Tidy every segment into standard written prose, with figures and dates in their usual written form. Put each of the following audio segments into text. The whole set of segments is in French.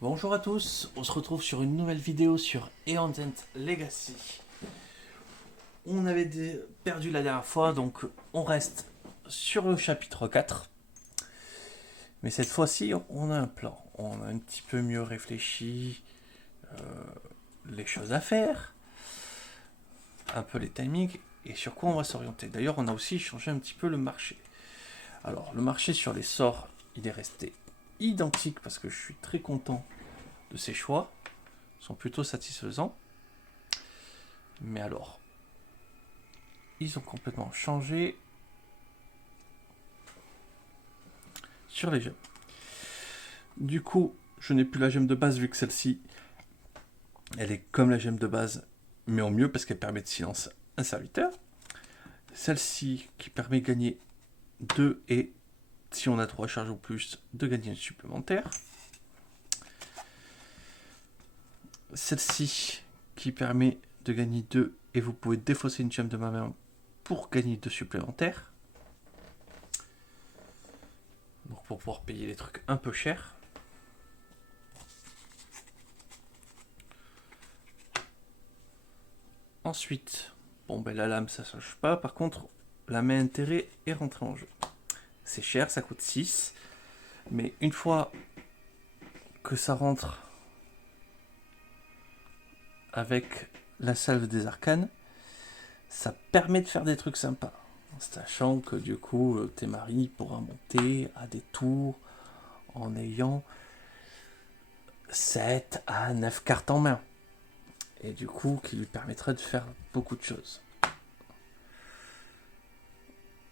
Bonjour à tous, on se retrouve sur une nouvelle vidéo sur Aeon's Legacy. On avait perdu la dernière fois, donc on reste sur le chapitre 4. Mais cette fois-ci, on a un plan. On a un petit peu mieux réfléchi les choses à faire, un peu les timings, et sur quoi on va s'orienter. D'ailleurs, on a aussi changé un petit peu le marché. Alors, le marché sur les sorts, il est resté identique parce que je suis très content de ces choix. Ils sont plutôt satisfaisants. Mais alors, ils ont complètement changé sur les gemmes. Du coup, je n'ai plus la gemme de base vu que celle-ci, elle est comme la gemme de base, mais en mieux parce qu'elle permet de silencer un serviteur. Celle-ci qui permet de gagner 2 et, si on a 3 charges ou plus, de gagner une supplémentaire. Celle-ci qui permet de gagner 2 et vous pouvez défausser une gemme de ma main pour gagner 2 supplémentaires. Donc pour pouvoir payer les trucs un peu chers. Ensuite, bon ben la lame ça change pas, par contre la main intérêt est rentrée en jeu. C'est cher, ça coûte 6, mais une fois que ça rentre avec la salve des arcanes, ça permet de faire des trucs sympas. Sachant que du coup, Temari pourra monter à des tours en ayant 7 à 9 cartes en main. Et du coup, qui lui permettrait de faire beaucoup de choses.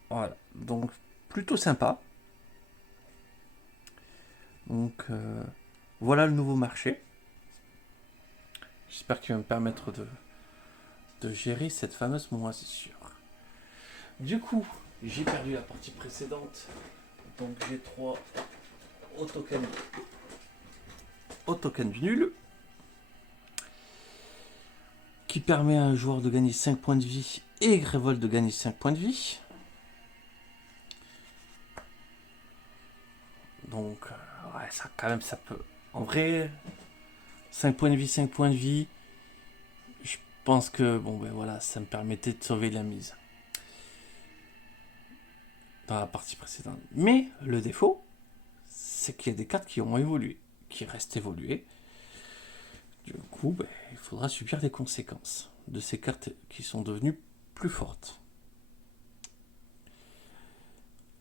Voilà, donc plutôt sympa. Donc voilà le nouveau marché. J'espère qu'il va me permettre de gérer cette fameuse moisissure. Du coup, j'ai perdu la partie précédente. Donc j'ai 3 au token du nul. Qui permet à un joueur de gagner 5 points de vie et Grévol de gagner 5 points de vie. Donc, ouais, ça quand même, ça peut. En vrai, 5 points de vie, 5 points de vie. Je pense que, bon, ben voilà, ça me permettait de sauver la mise. Dans la partie précédente. Mais, le défaut, c'est qu'il y a des cartes qui ont évolué, qui restent évoluées. Du coup, ben, il faudra subir les conséquences de ces cartes qui sont devenues plus fortes.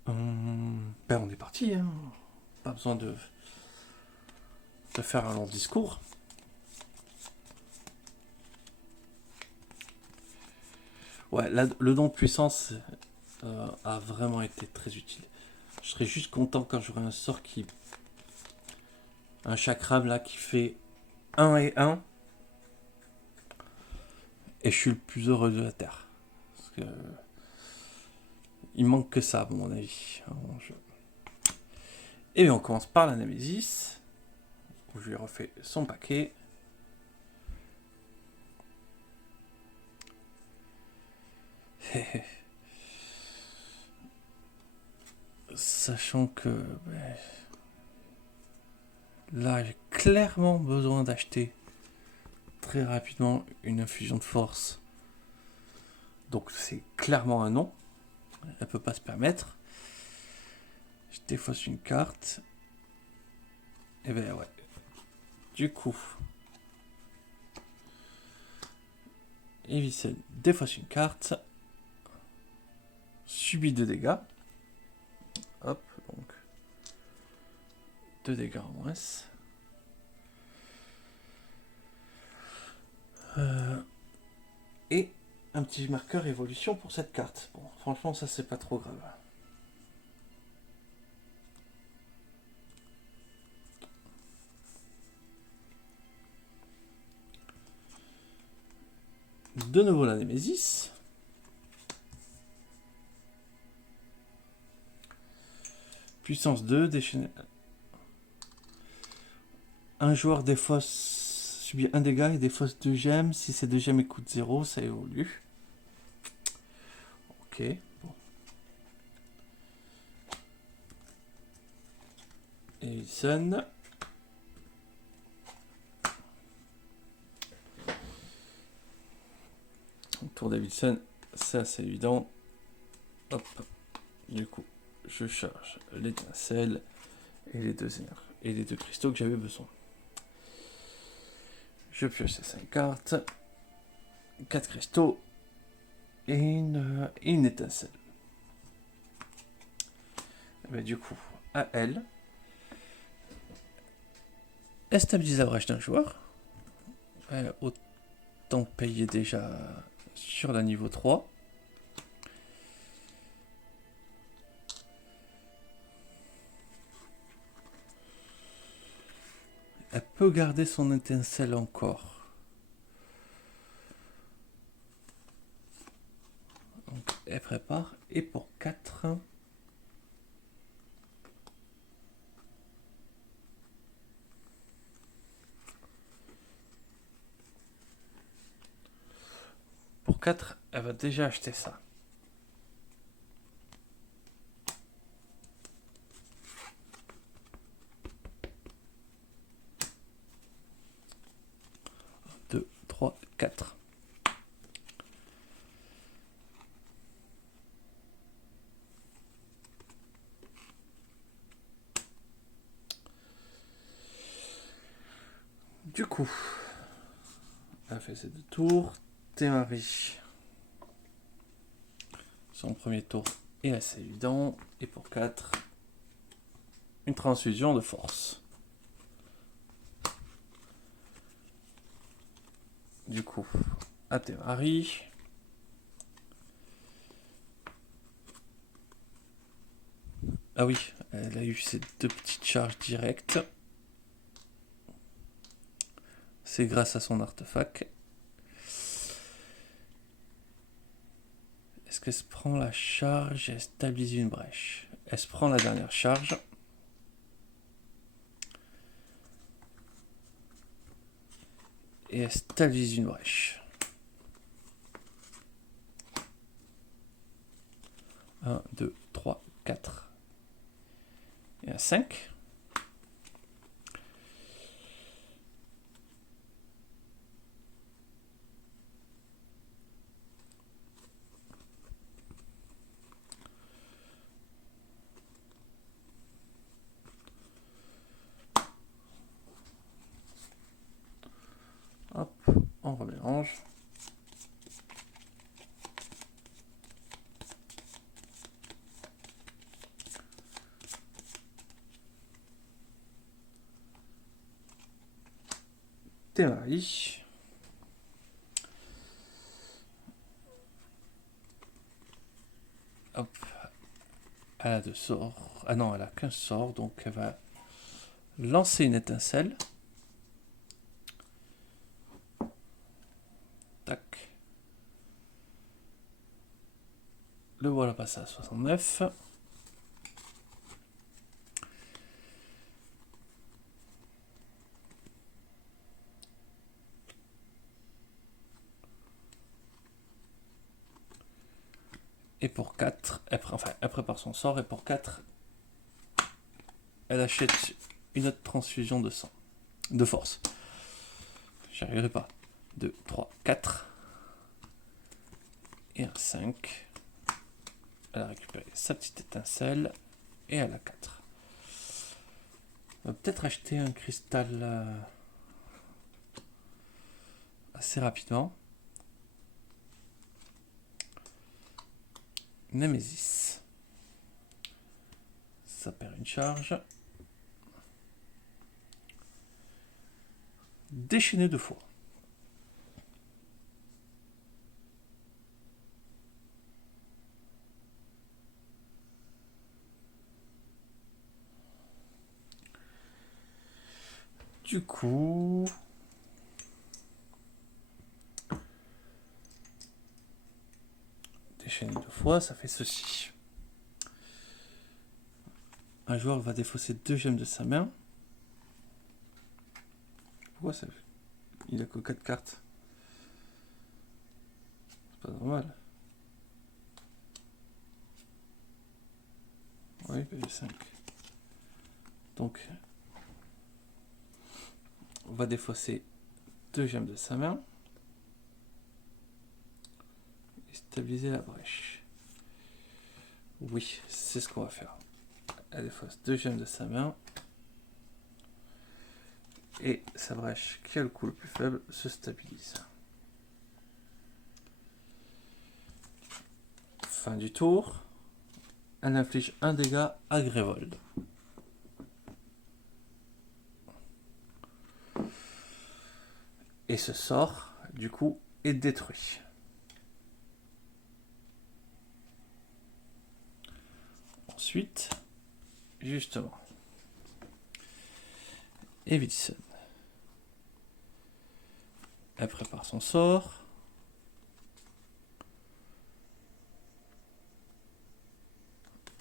Ben, on est parti, hein. Pas besoin de faire un long discours. Ouais, là, le don de puissance a vraiment été très utile. Je serais juste content quand j'aurai un sort qui... Un chakram là qui fait 1 et 1. Et je suis le plus heureux de la Terre. Parce que... Il manque que ça, à mon avis. Et bien on commence par la Némésis. Où je lui refais son paquet. Sachant que... là, j'ai clairement besoin d'acheter très rapidement une infusion de force. Donc c'est clairement un non. Elle peut pas se permettre. Je défausse une carte. Et ben ouais. Du coup, Evicel défausse une carte. Subit 2 dégâts. Hop, donc 2 dégâts en moins. Et un petit marqueur évolution pour cette carte. Bon, franchement, ça c'est pas trop grave. De nouveau la Némésis. Puissance 2, déchaîner. Un joueur défausse subit un dégât et défausse 2 gemmes. Si ces 2 gemmes coûtent 0, ça évolue. Ok. Bon. Et Wilson. Tour Davidson, ça c'est évident. Hop. Du coup, je charge l'étincelle et les deux cristaux que j'avais besoin. Je pioche ces 5 cartes, 4 cristaux et une étincelle. Et bien, du coup, à elle stabilise la brèche d'un joueur. Autant payer déjà sur la niveau 3. Elle peut garder son étincelle encore. Donc, elle prépare. Et pour 4. Pour 4, elle va déjà acheter ça. Deux, 3, 4. Du coup, elle fait ses 2 tours. Thémarie. Son premier tour est assez évident. Et pour 4, une transfusion de force. Du coup, à Thémarie. Ah oui, elle a eu ses 2 petites charges directes. C'est grâce à son artefact. Est-ce qu'elle se prend la charge et elle stabilise une brèche? Elle se prend la dernière charge. Et elle stabilise une brèche. 1, 2, 3, 4. Et un 5. Hop, on remélange. Thémarie. Hop. Elle a 2 sorts. Ah non, elle a qu'un sort, donc elle va lancer une étincelle. Tac. Le voilà passé à 69. Et pour 4, elle prépare son sort. Et pour 4, elle achète une autre transfusion de sang. De force. J'y arriverai pas. 2, 3, 4. Et un 5. Elle a récupéré sa petite étincelle. Et elle a 4. On va peut-être acheter un cristal assez rapidement. Némésis. Ça perd une charge. Déchaîner 2 fois. Du coup, déchaîner 2 fois, ça fait ceci. Un joueur va défausser 2 gemmes de sa main. Pourquoi ça Il a que 4 cartes. C'est pas normal. Oui, PV5. Donc, on va défausser 2 gemmes de sa main. Et stabiliser la brèche. Oui, c'est ce qu'on va faire. Elle défausse 2 gemmes de sa main. Et sa brèche, qui a le coup le plus faible, se stabilise. Fin du tour. Elle inflige un dégât à Grévold. Et ce sort, du coup, est détruit. Ensuite, justement, Evilson. Elle prépare son sort.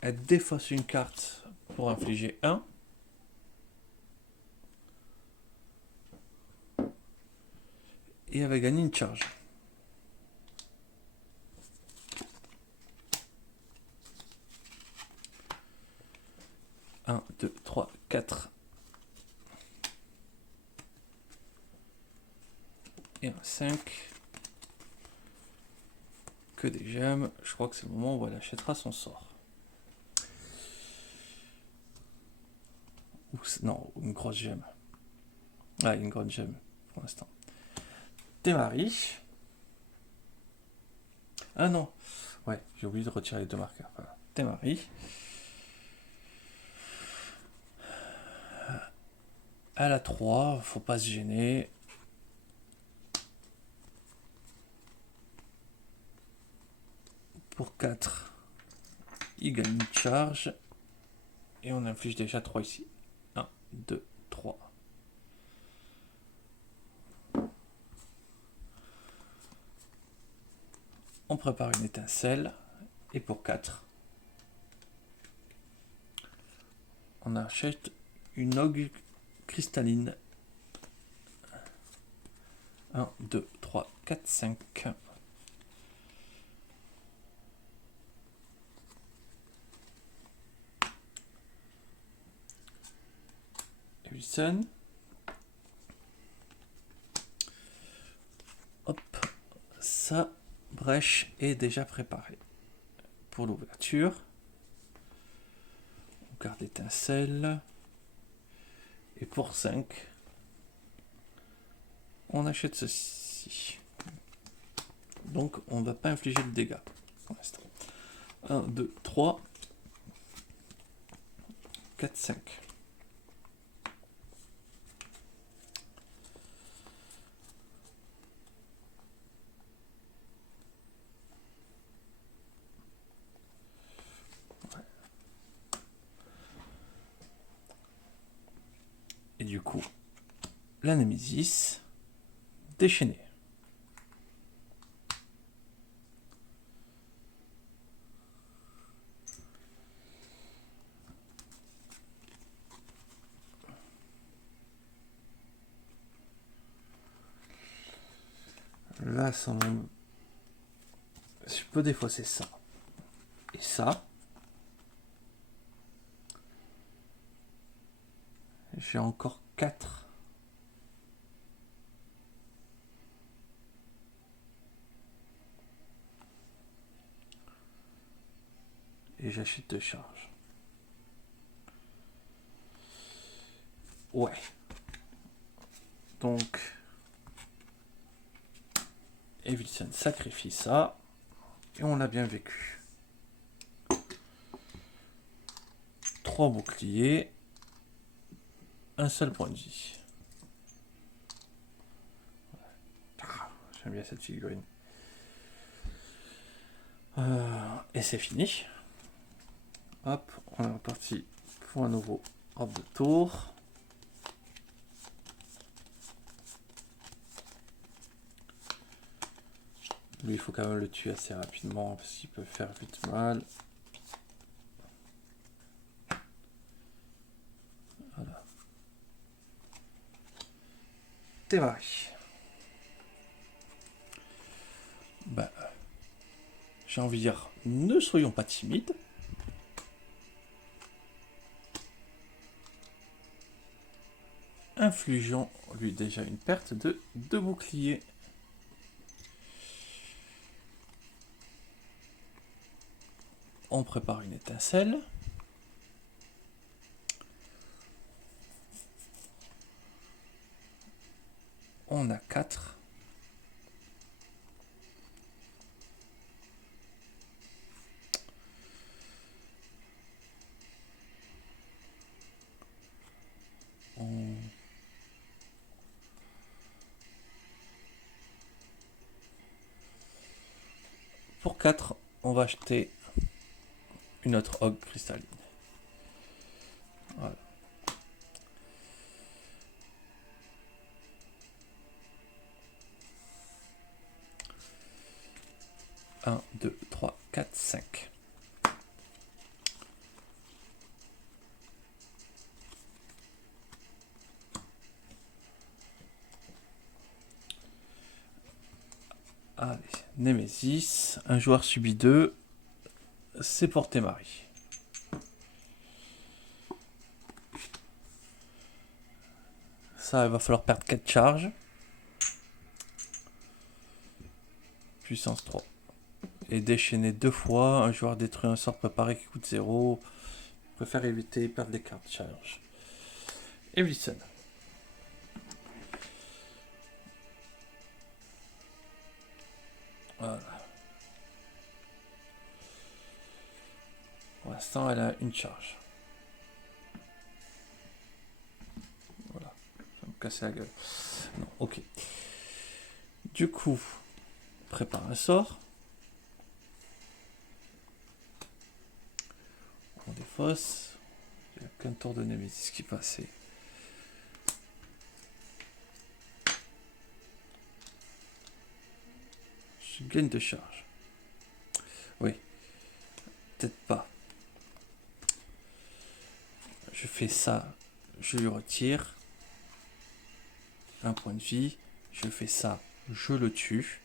Elle défausse une carte pour infliger 1. Et elle va gagner une charge. Un, 2, 3, 4. Et un 5. Que des gemmes. Je crois que c'est le moment où elle achètera son sort. Non, une grosse gemme. Ah, une grande gemme pour l'instant. Démarrie. Ah non. Ouais, j'ai oublié de retirer les 2 marqueurs. Voilà. Démarrie. Elle a 3, faut pas se gêner. Pour 4, il gagne une charge. Et on inflige déjà 3 ici. 1, 2, 3. On prépare une étincelle. Et pour 4, on achète une ogre cristalline. 1, 2, 3, 4, 5. Wilson. Hop, sa brèche est déjà préparée pour l'ouverture. On garde l'étincelle. Et pour 5, on achète ceci. Donc on ne va pas infliger de dégâts pour l'instant. 1, 2, 3, 4, 5. Et du coup, la Némésis déchaînée. Là, sans mon... je peux défausser ça. Et ça. J'ai encore 4. Et j'achète 2 charges. Ouais. Donc, Evilson sacrifie ça. Et on l'a bien vécu. 3 boucliers. Un seul point de vie. J'aime bien cette figurine. Et c'est fini. Hop, on est reparti pour un nouveau hop de tour. Lui, il faut quand même le tuer assez rapidement parce qu'il peut faire vite mal. Voilà. Démarrer. bah, j'ai envie de dire, ne soyons pas timides. Infligeons lui déjà une perte de 2 boucliers. On prépare une étincelle. On a 4. Pour 4, on va acheter une autre Hog cristalline. Voilà. Un, 2, 3, 4, 5. Allez, Némésis, un joueur subit 2, c'est pour Temari. Ça, il va falloir perdre 4 charges. Puissance 3. Et déchaîner 2 fois, un joueur détruit un sort préparé qui coûte 0. Préfère éviter perdre les cartes charge. Evison. Voilà. Pour l'instant, elle a une charge. Voilà. Ça va me casser la gueule. Non, ok. Du coup, prépare un sort. On défausse. Il n'y a qu'un tour de Némésis qui passait. Je gagne de charge. Oui. Peut-être pas. Je fais ça. Je lui retire. Un point de vie. Je fais ça. Je le tue.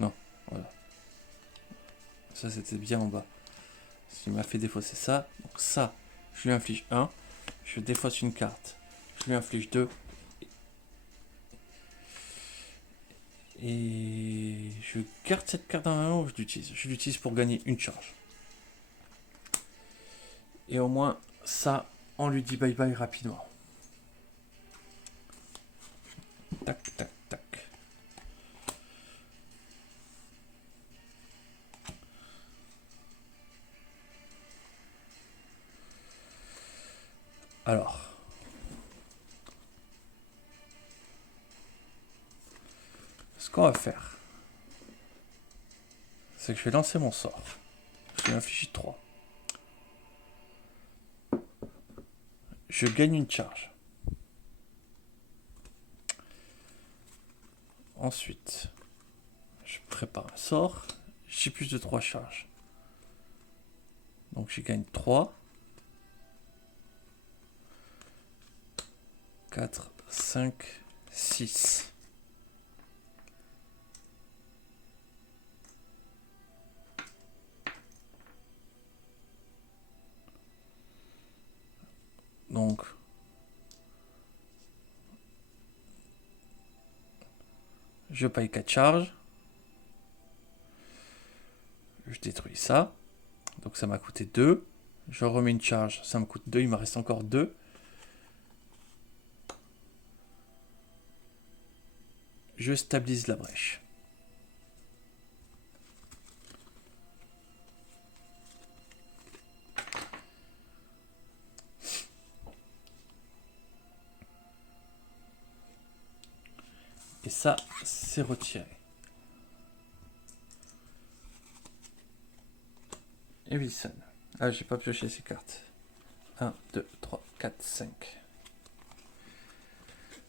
Non. Voilà. Ça, c'était bien en bas. Il m'a fait défausser ça. Donc ça, je lui inflige 1. Je défausse une carte. Je lui inflige 2. Et je garde cette carte dans la main ou je l'utilise. Je l'utilise pour gagner une charge. Et au moins, ça, on lui dit bye bye rapidement. Tac, tac, tac. Alors. Ce qu'on va faire, c'est que je vais lancer mon sort. Je vais infliger 3. Je gagne une charge. Ensuite, je prépare un sort. J'ai plus de 3 charges. Donc je gagne 3. 4, 5, 6. Donc, je paye 4 charges. Je détruis ça. Donc ça m'a coûté 2. Je remets une charge, ça me coûte 2. Il me reste encore 2. Je stabilise la brèche. Et ça, c'est retiré. Evison. Ah, j'ai pas pioché ces cartes. 1, 2, 3, 4, 5.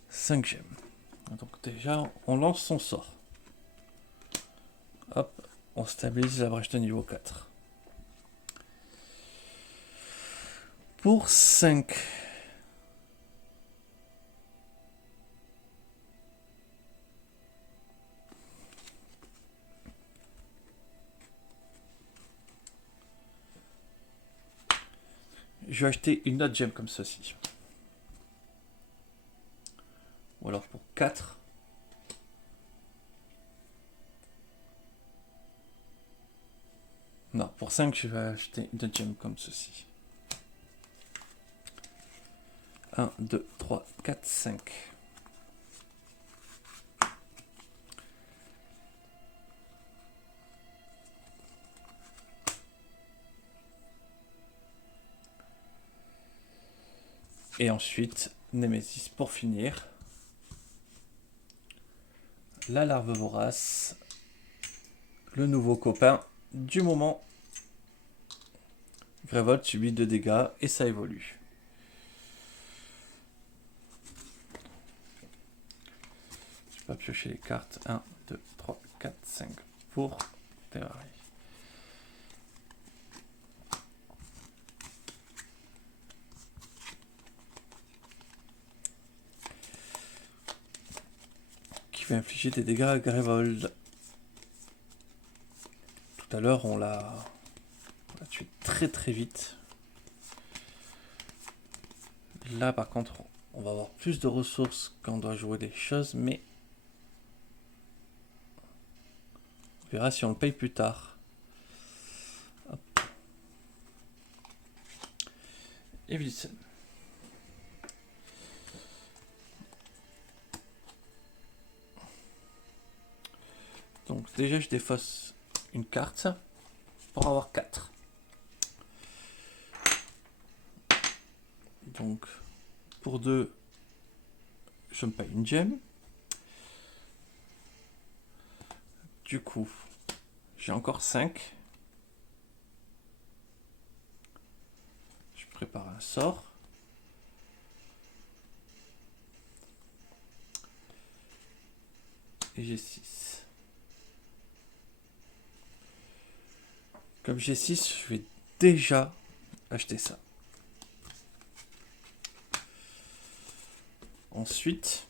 5 gemmes. Donc déjà, on lance son sort. Hop, on stabilise la brèche de niveau 4. Pour 5. je vais acheter une autre gemme comme ceci. Ou alors pour 4. Non, pour 5, je vais acheter une autre gemme comme ceci. 1, 2, 3, 4, 5. Et ensuite, Nemesis pour finir. La larve vorace. Le nouveau copain du moment. Grévold subit 2 dégâts et ça évolue. Je vais pas piocher les cartes. 1, 2, 3, 4, 5 pour démarrer. Qui va infliger des dégâts à Grévold. Tout à l'heure, on l'a tué très très vite. Là, par contre, on va avoir plus de ressources quand on doit jouer des choses, mais on verra si on le paye plus tard. Hop. Evilson. Donc déjà, je défausse une carte pour avoir 4. Donc, pour 2, je me paye une gemme. Du coup, j'ai encore 5. Je prépare un sort. Et j'ai 6. Comme j'ai 6, je vais déjà acheter ça. Ensuite,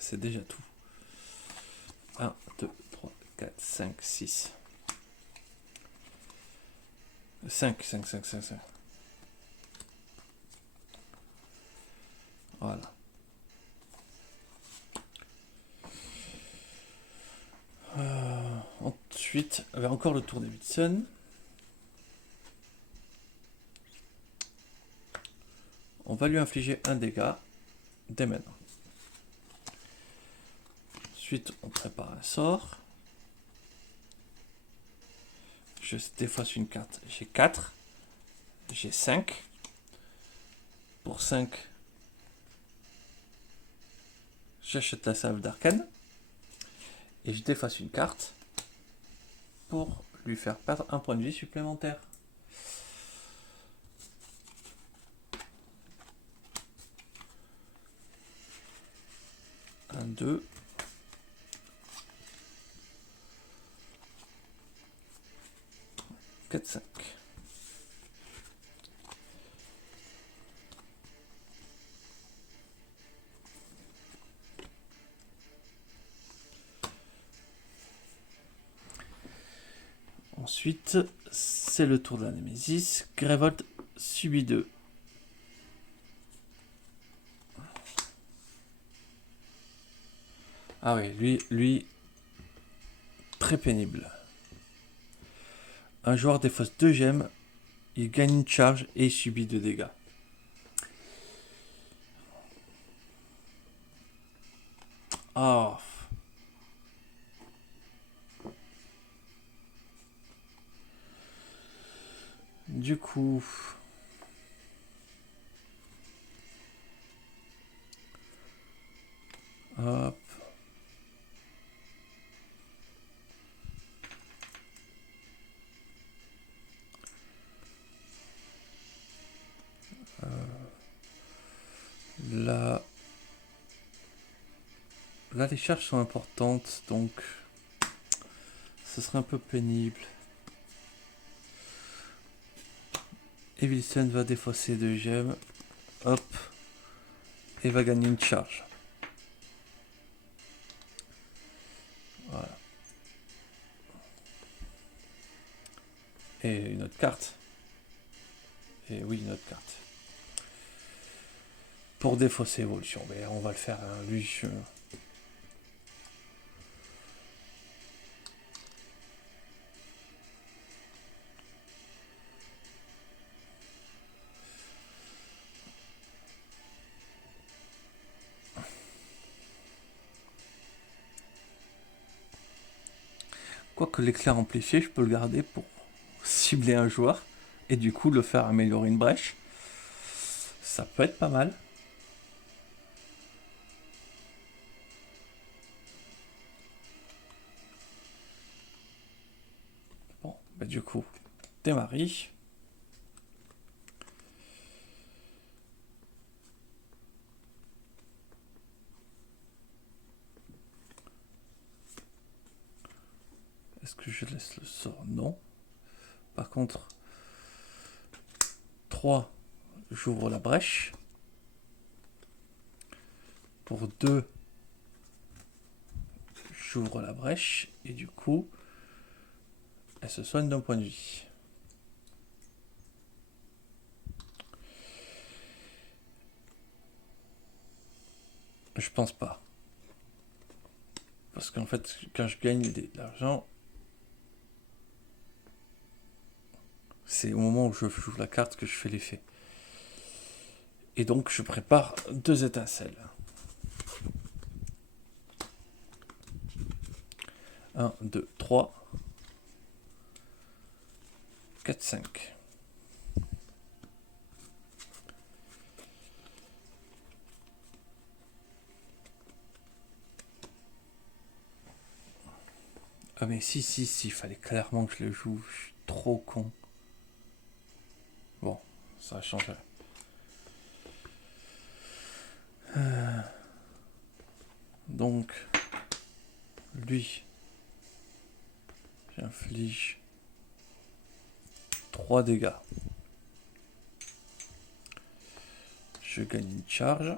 c'est déjà tout. 1, 2, 3, 4, 5, 6. 5. Voilà. Ensuite, encore le tour des Wilson. On va lui infliger un dégât dès maintenant. Ensuite, on prépare un sort. Je défausse une carte. J'ai 4. J'ai 5. Pour 5, j'achète la salve d'arcane. Et je déface une carte pour lui faire perdre un point de vie supplémentaire. Un, 2. Quatre, 5. Ensuite, c'est le tour de la Némésis. Grévold subit 2. Ah oui, lui, très pénible. Un joueur défausse 2 gemmes, il gagne une charge et il subit 2 dégâts. Oh. Du coup... Hop. Là, les charges sont importantes, donc ce serait un peu pénible. Evilson va défausser 2 gemmes. Hop. Et va gagner une charge. Voilà. Et une autre carte. Et oui, une autre carte. Pour défausser évolution. Mais on va le faire. Hein. Lui, Quoique l'éclair amplifié, je peux le garder pour cibler un joueur et du coup le faire améliorer une brèche. Ça peut être pas mal. Bon, bah du coup, Temari. Est-ce que je laisse le sort? Non. Par contre, 3, j'ouvre la brèche. Pour 2, j'ouvre la brèche. Et du coup, elle se soigne d'un point de vie. Je pense pas. Parce qu'en fait, quand je gagne de l'argent, c'est au moment où je joue la carte que je fais l'effet. Et donc, je prépare 2 étincelles. 1, 2, 3, 4, 5. Ah mais si, il fallait clairement que je le joue. Je suis trop con. Bon, ça a changé. Donc, lui, j'inflige 3 dégâts. Je gagne une charge.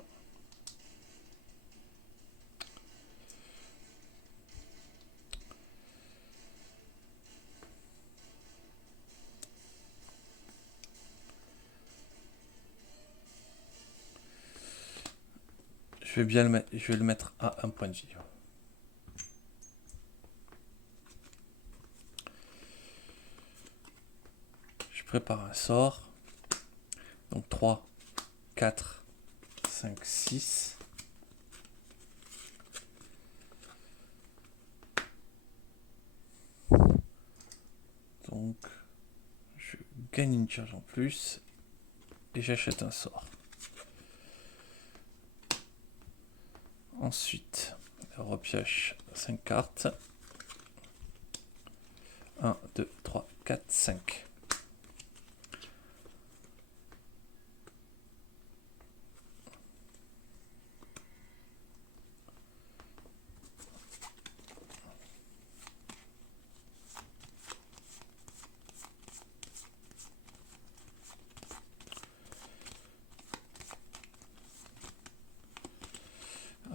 Je vais le mettre à un point de vie. Je prépare un sort. Donc 3, 4, 5, 6. Donc, je gagne une charge en plus. Et j'achète un sort. Ensuite, je repioche 5 cartes. 1, 2, 3, 4, 5.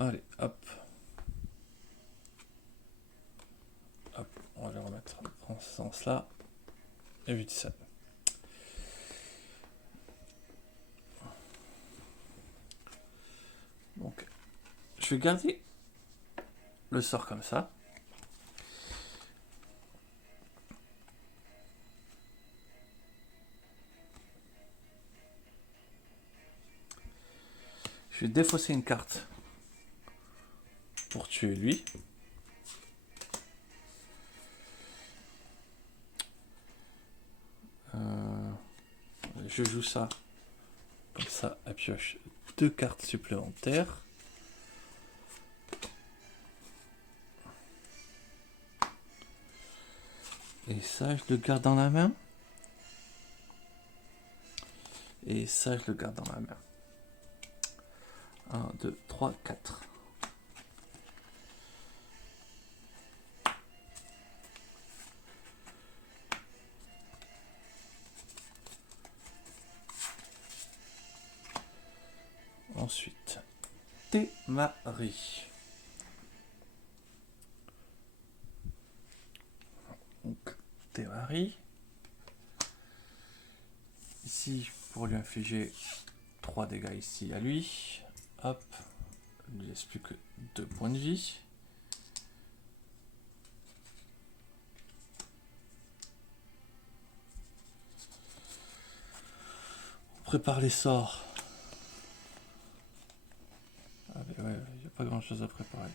Allez, hop. Hop, on va les remettre dans ce sens-là. Évite ça. Donc, je vais garder le sort comme ça. Je vais défausser une carte pour tuer lui. Je joue ça. Comme ça, elle pioche 2 cartes supplémentaires. Et ça, je le garde dans la main. Et ça, je le garde dans la main. 1, 2, 3, 4. Ensuite, Temari. Donc, Temari. ici pour lui infliger 3 dégâts ici à lui. Hop, il ne laisse plus que 2 points de vie. On prépare les sorts. Ah ben ouais, il n'y a pas grand chose à préparer.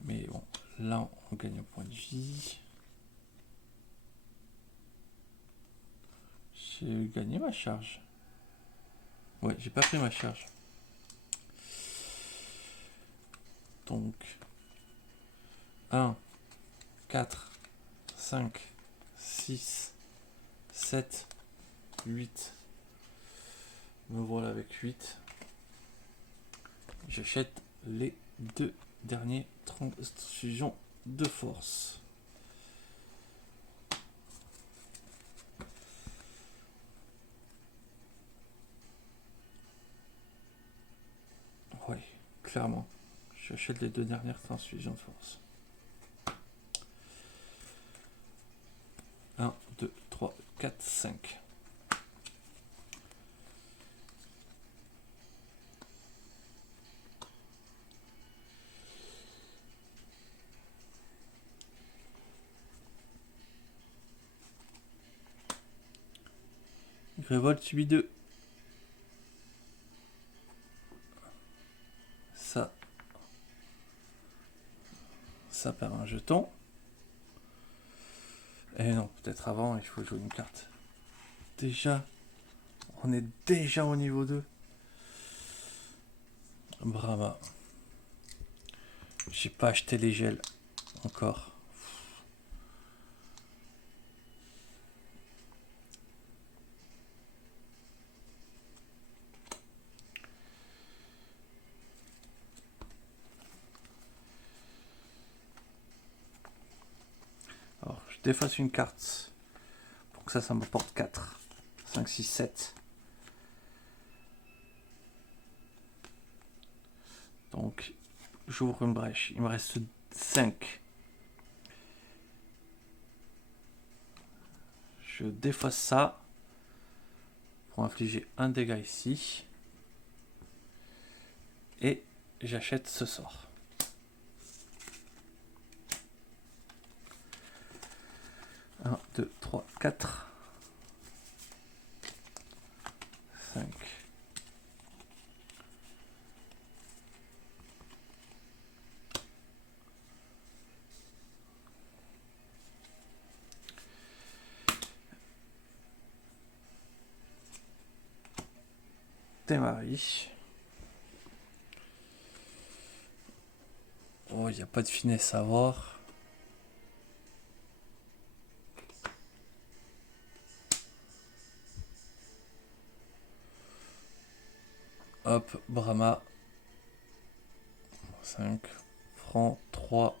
Mais bon, là on gagne un point de vie. J'ai gagné ma charge. Ouais, j'ai pas pris ma charge. Donc 1, 4, 5, 6, 7, 8. Me voilà avec 8. J'achète les 2 derniers transfusions de force. Oui, clairement. J'achète les 2 dernières transfusions de force. 1, 2, 3, 4, 5. Révolte subit 2. Ça perd un jeton. Et non, peut-être avant, il faut jouer une carte. Déjà, on est déjà au niveau 2. Brahma. J'ai pas acheté les gels encore. Alors, je déface une carte pour que ça m'apporte 4, 5, 6, 7. Donc, j'ouvre une brèche. Il me reste 5. Je défausse ça pour infliger un dégât ici. Et j'achète ce sort. Un, 2, 3, 4, 5. Témari. Oh, il n'y a pas de finesse à voir. Hop, Brahma. 5 francs, 3.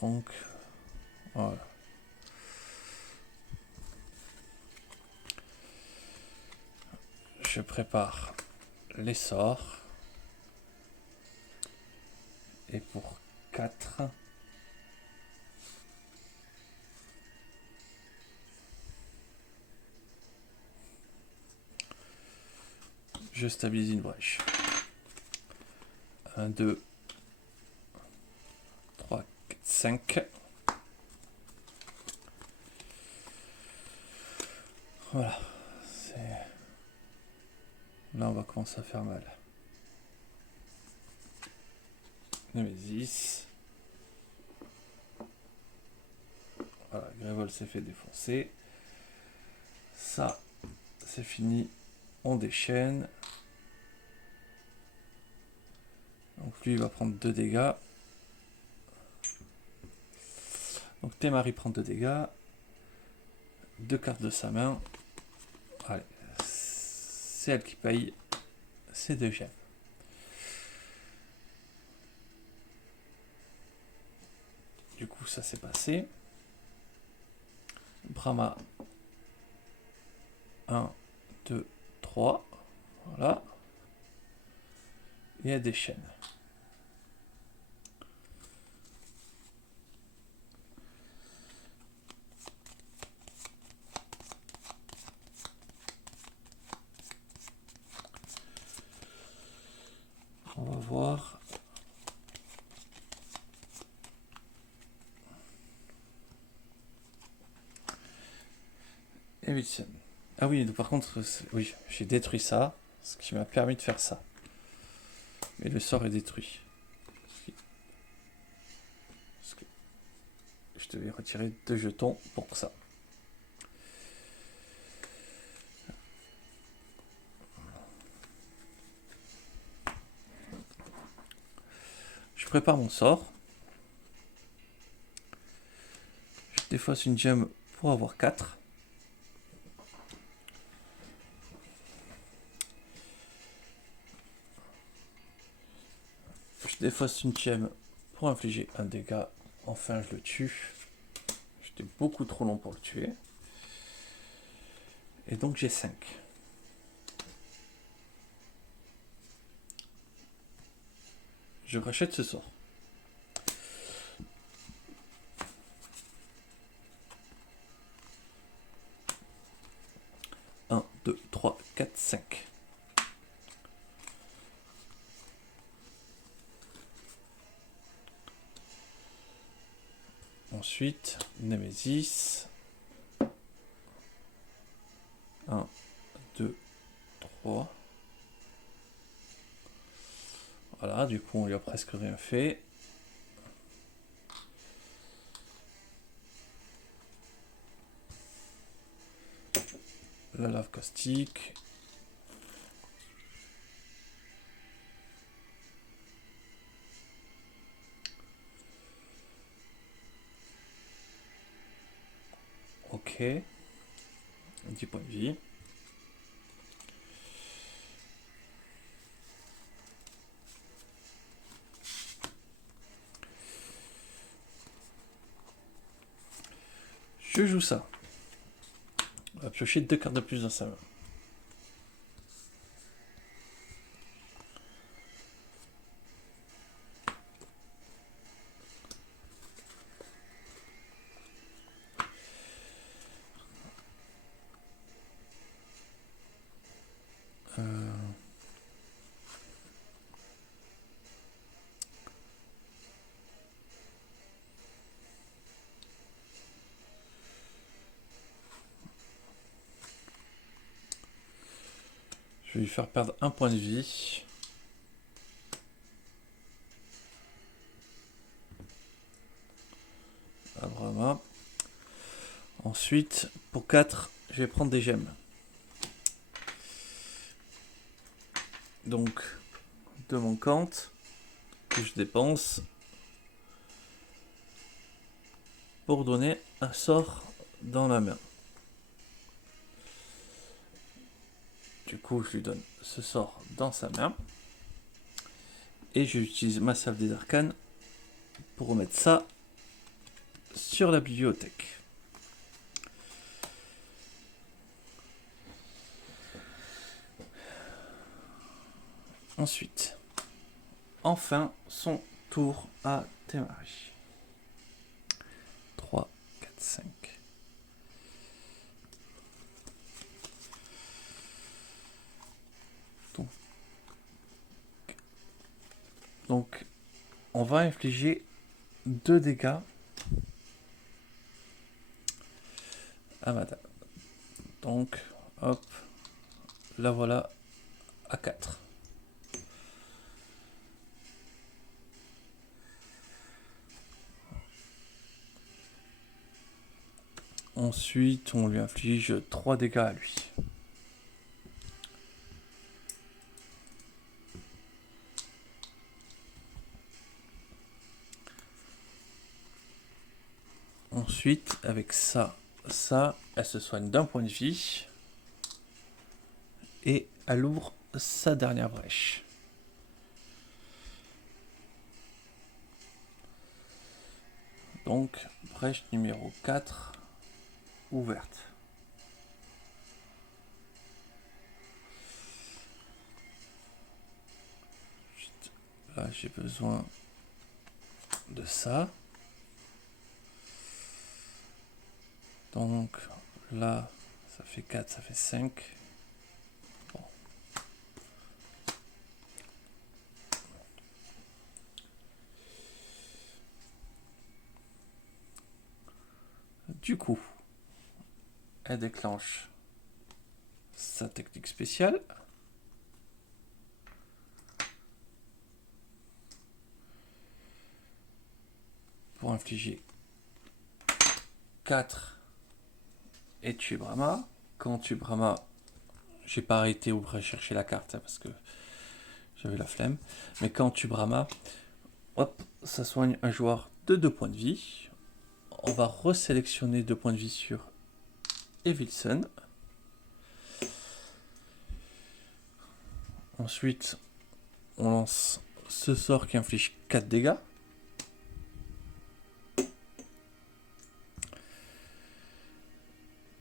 Donc, voilà. Je prépare les sorts. Et pour 4, je stabilise une brèche. 1, 2, 3, 4, 5. Voilà. Là, on va commencer à faire mal. Nemesis. Voilà, Grévol s'est fait défoncer. Ça, c'est fini. On déchaîne. Donc lui, il va prendre 2 dégâts. Donc Témari prend 2 dégâts. 2 cartes de sa main. Allez, c'est elle qui paye. C'est 2 gemmes. Du coup, ça s'est passé. Brahma. 1, 2, 3. Voilà. Et elle déchaîne. Et 8ème. Ah oui, par contre, oui, j'ai détruit ça, ce qui m'a permis de faire ça. Mais le sort est détruit. Parce que je devais retirer 2 jetons pour ça. Je prépare mon sort. Je défausse une gemme pour avoir 4. Je défausse une gemme pour infliger un dégât. Enfin, je le tue. J'étais beaucoup trop long pour le tuer. Et donc, j'ai 5. Je rachète ce sort. Un, 2, 3, 4, 5. Ensuite, Nemesis. 1, 2, 3. Voilà, du coup, on lui a presque rien fait. La lave caustique. Ok. 10 points de vie. Je joue ça. On va piocher 2 cartes de plus dans sa main. Je vais lui faire perdre 1 point de vie. À Brahma. Ensuite, pour 4, je vais prendre des gemmes. Donc, 2 manquantes que je dépense pour donner un sort dans la main. Du coup, je lui donne ce sort dans sa main. Et j'utilise ma salve des arcanes pour remettre ça sur la bibliothèque. Ensuite, enfin, son tour à Temari. 3, 4, 5. Donc, on va infliger 2 dégâts à madame. Donc, hop, la voilà à 4. Ensuite, on lui inflige 3 dégâts à lui. Ensuite, avec ça, elle se soigne d'un point de vie. Et elle ouvre sa dernière brèche. Donc, brèche numéro 4, ouverte. Là, j'ai besoin de ça. Donc, là, ça fait 4, ça fait 5. Bon. Du coup, elle déclenche sa technique spéciale. Pour infliger 4 et tuer Brahma. Quand tue Brahma, j'ai pas arrêté ou rechercher la carte hein, parce que j'avais la flemme. Mais quand tue Brahma, hop, ça soigne un joueur de 2 points de vie. On va resélectionner 2 points de vie sur Evilson. Ensuite, on lance ce sort qui inflige 4 dégâts.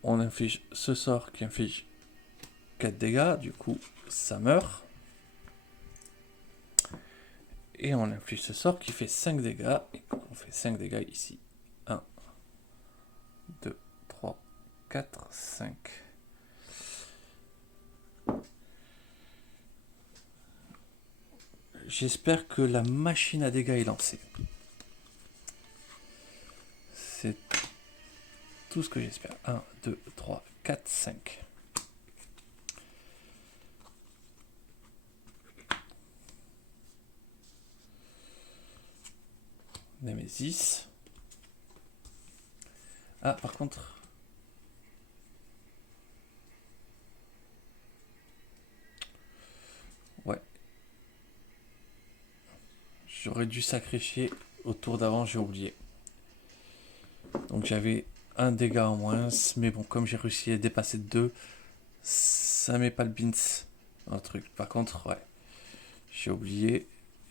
On inflige ce sort qui inflige 4 dégâts, du coup ça meurt. Et on inflige ce sort qui fait 5 dégâts, et on fait 5 dégâts ici. 1, 2, 3, 4, 5. J'espère que la machine à dégâts est lancée. C'est tout ce que j'espère. 1, 2, 3, 4, 5. Némésis. Ah, par contre... Ouais. J'aurais dû sacrifier au tour d'avant, j'ai oublié. Donc j'avais un dégât en moins, mais bon, comme j'ai réussi à dépasser 2, ça met pas le bins dans le truc. Par contre, ouais, j'ai oublié,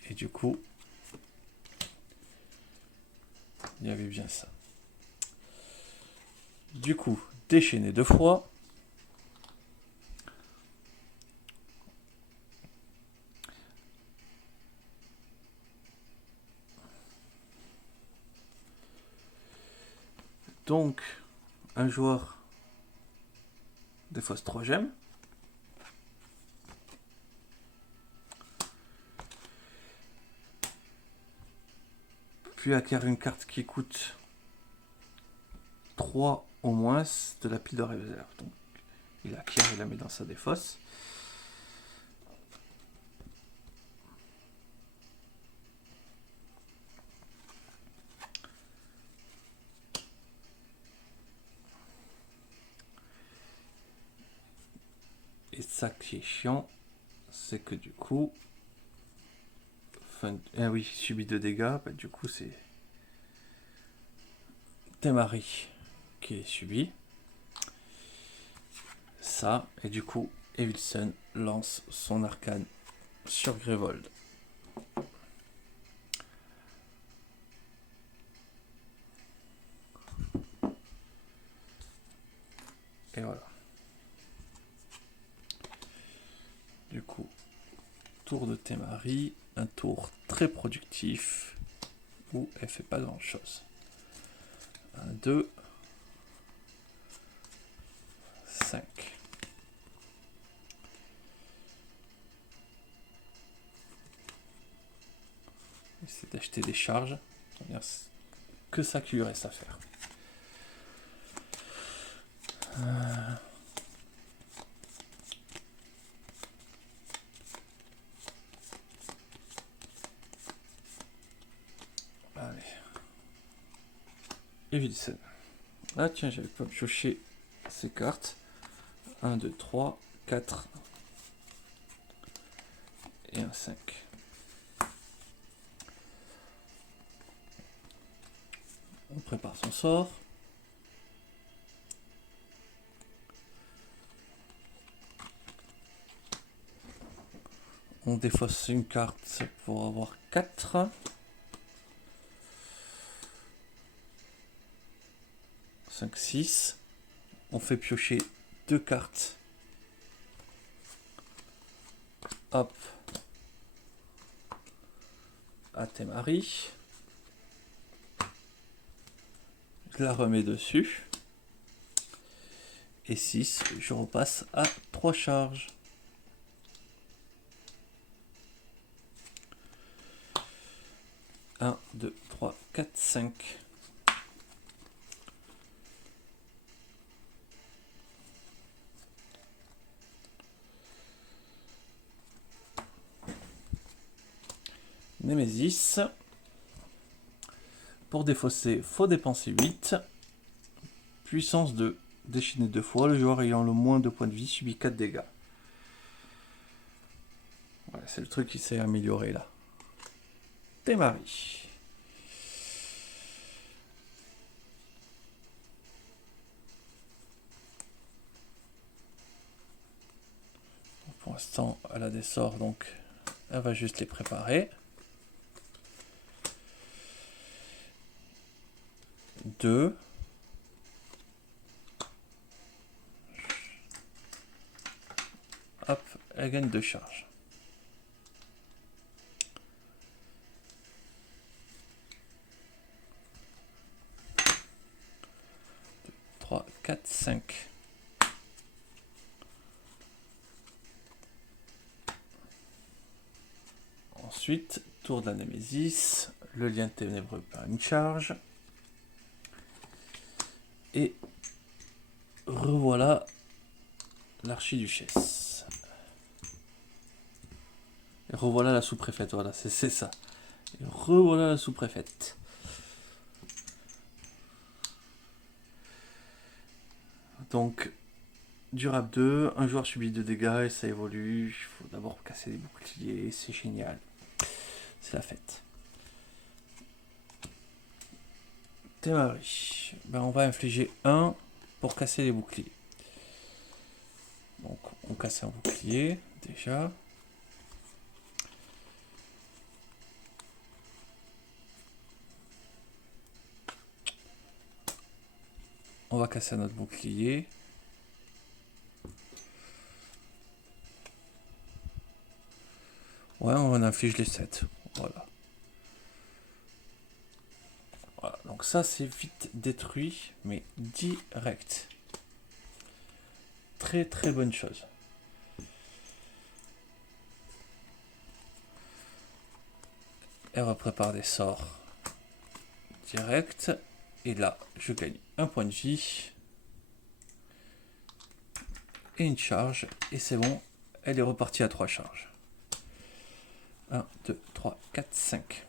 et du coup, il y avait bien ça. Du coup, déchaîner 2 fois. Donc, un joueur défausse 3 gemmes. Puis acquiert une carte qui coûte 3 au moins de la pile de réserve. Donc, il acquiert et la met dans sa défausse. Et ça qui est chiant, c'est que du coup, ah oui, subit 2 dégâts, bah, du coup c'est Temari qui les subit. Ça, et du coup, Evilson lance son arcane sur Grévold. Et voilà. Du coup, tour de Temari, un tour très productif où elle fait pas grand chose. 1, 2, 5. Essayer d'acheter des charges. Que ça qui lui reste à faire. Allez. Evilson. Ah tiens, j'avais pas pioché ces cartes. 1, 2, 3, 4 et un 5. On prépare son sort. On défausse une carte pour avoir 4. 5, 6. On fait piocher 2 cartes. Hop. À Temari. Je la remets dessus. Et 6, je repasse à 3 charges. Un, 2, 3, 4, 5. Némésis. Pour défausser, faut dépenser 8. Puissance 2. Déchaîner 2 fois. Le joueur ayant le moins de points de vie subit 4 dégâts. Ouais, c'est le truc qui s'est amélioré là. Témari. Pour l'instant, elle a des sorts, donc elle va juste les préparer. 2. Hop, elle gagne 2 charges. 3, 4, 5. Ensuite, tour de la Némésis, le lien ténébreux par une charge. Et revoilà l'archiduchesse. Et revoilà la sous-préfète, voilà, c'est ça. Et revoilà la sous-préfète. Donc, durable 2, un joueur subit 2 dégâts et ça évolue. Il faut d'abord casser les boucliers, c'est génial. C'est la fête. Témari. Ben, on va infliger 1 pour casser les boucliers. Donc, on casse un bouclier, déjà. On va casser notre bouclier. Ouais, on inflige les 7. Voilà. Voilà. Donc ça, c'est vite détruit, mais direct. Très très bonne chose. Elle va préparer des sorts direct. Et là, je gagne un point de vie. Et une charge. Et c'est bon, elle est repartie à 3 charges. 1, 2, 3, 4, 5.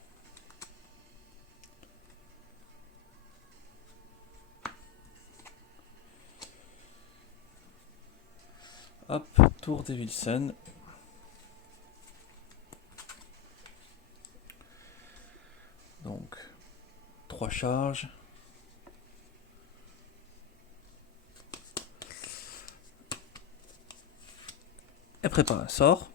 Hop, tour des Wilson. Donc, 3 charges. Elle prépare un sort.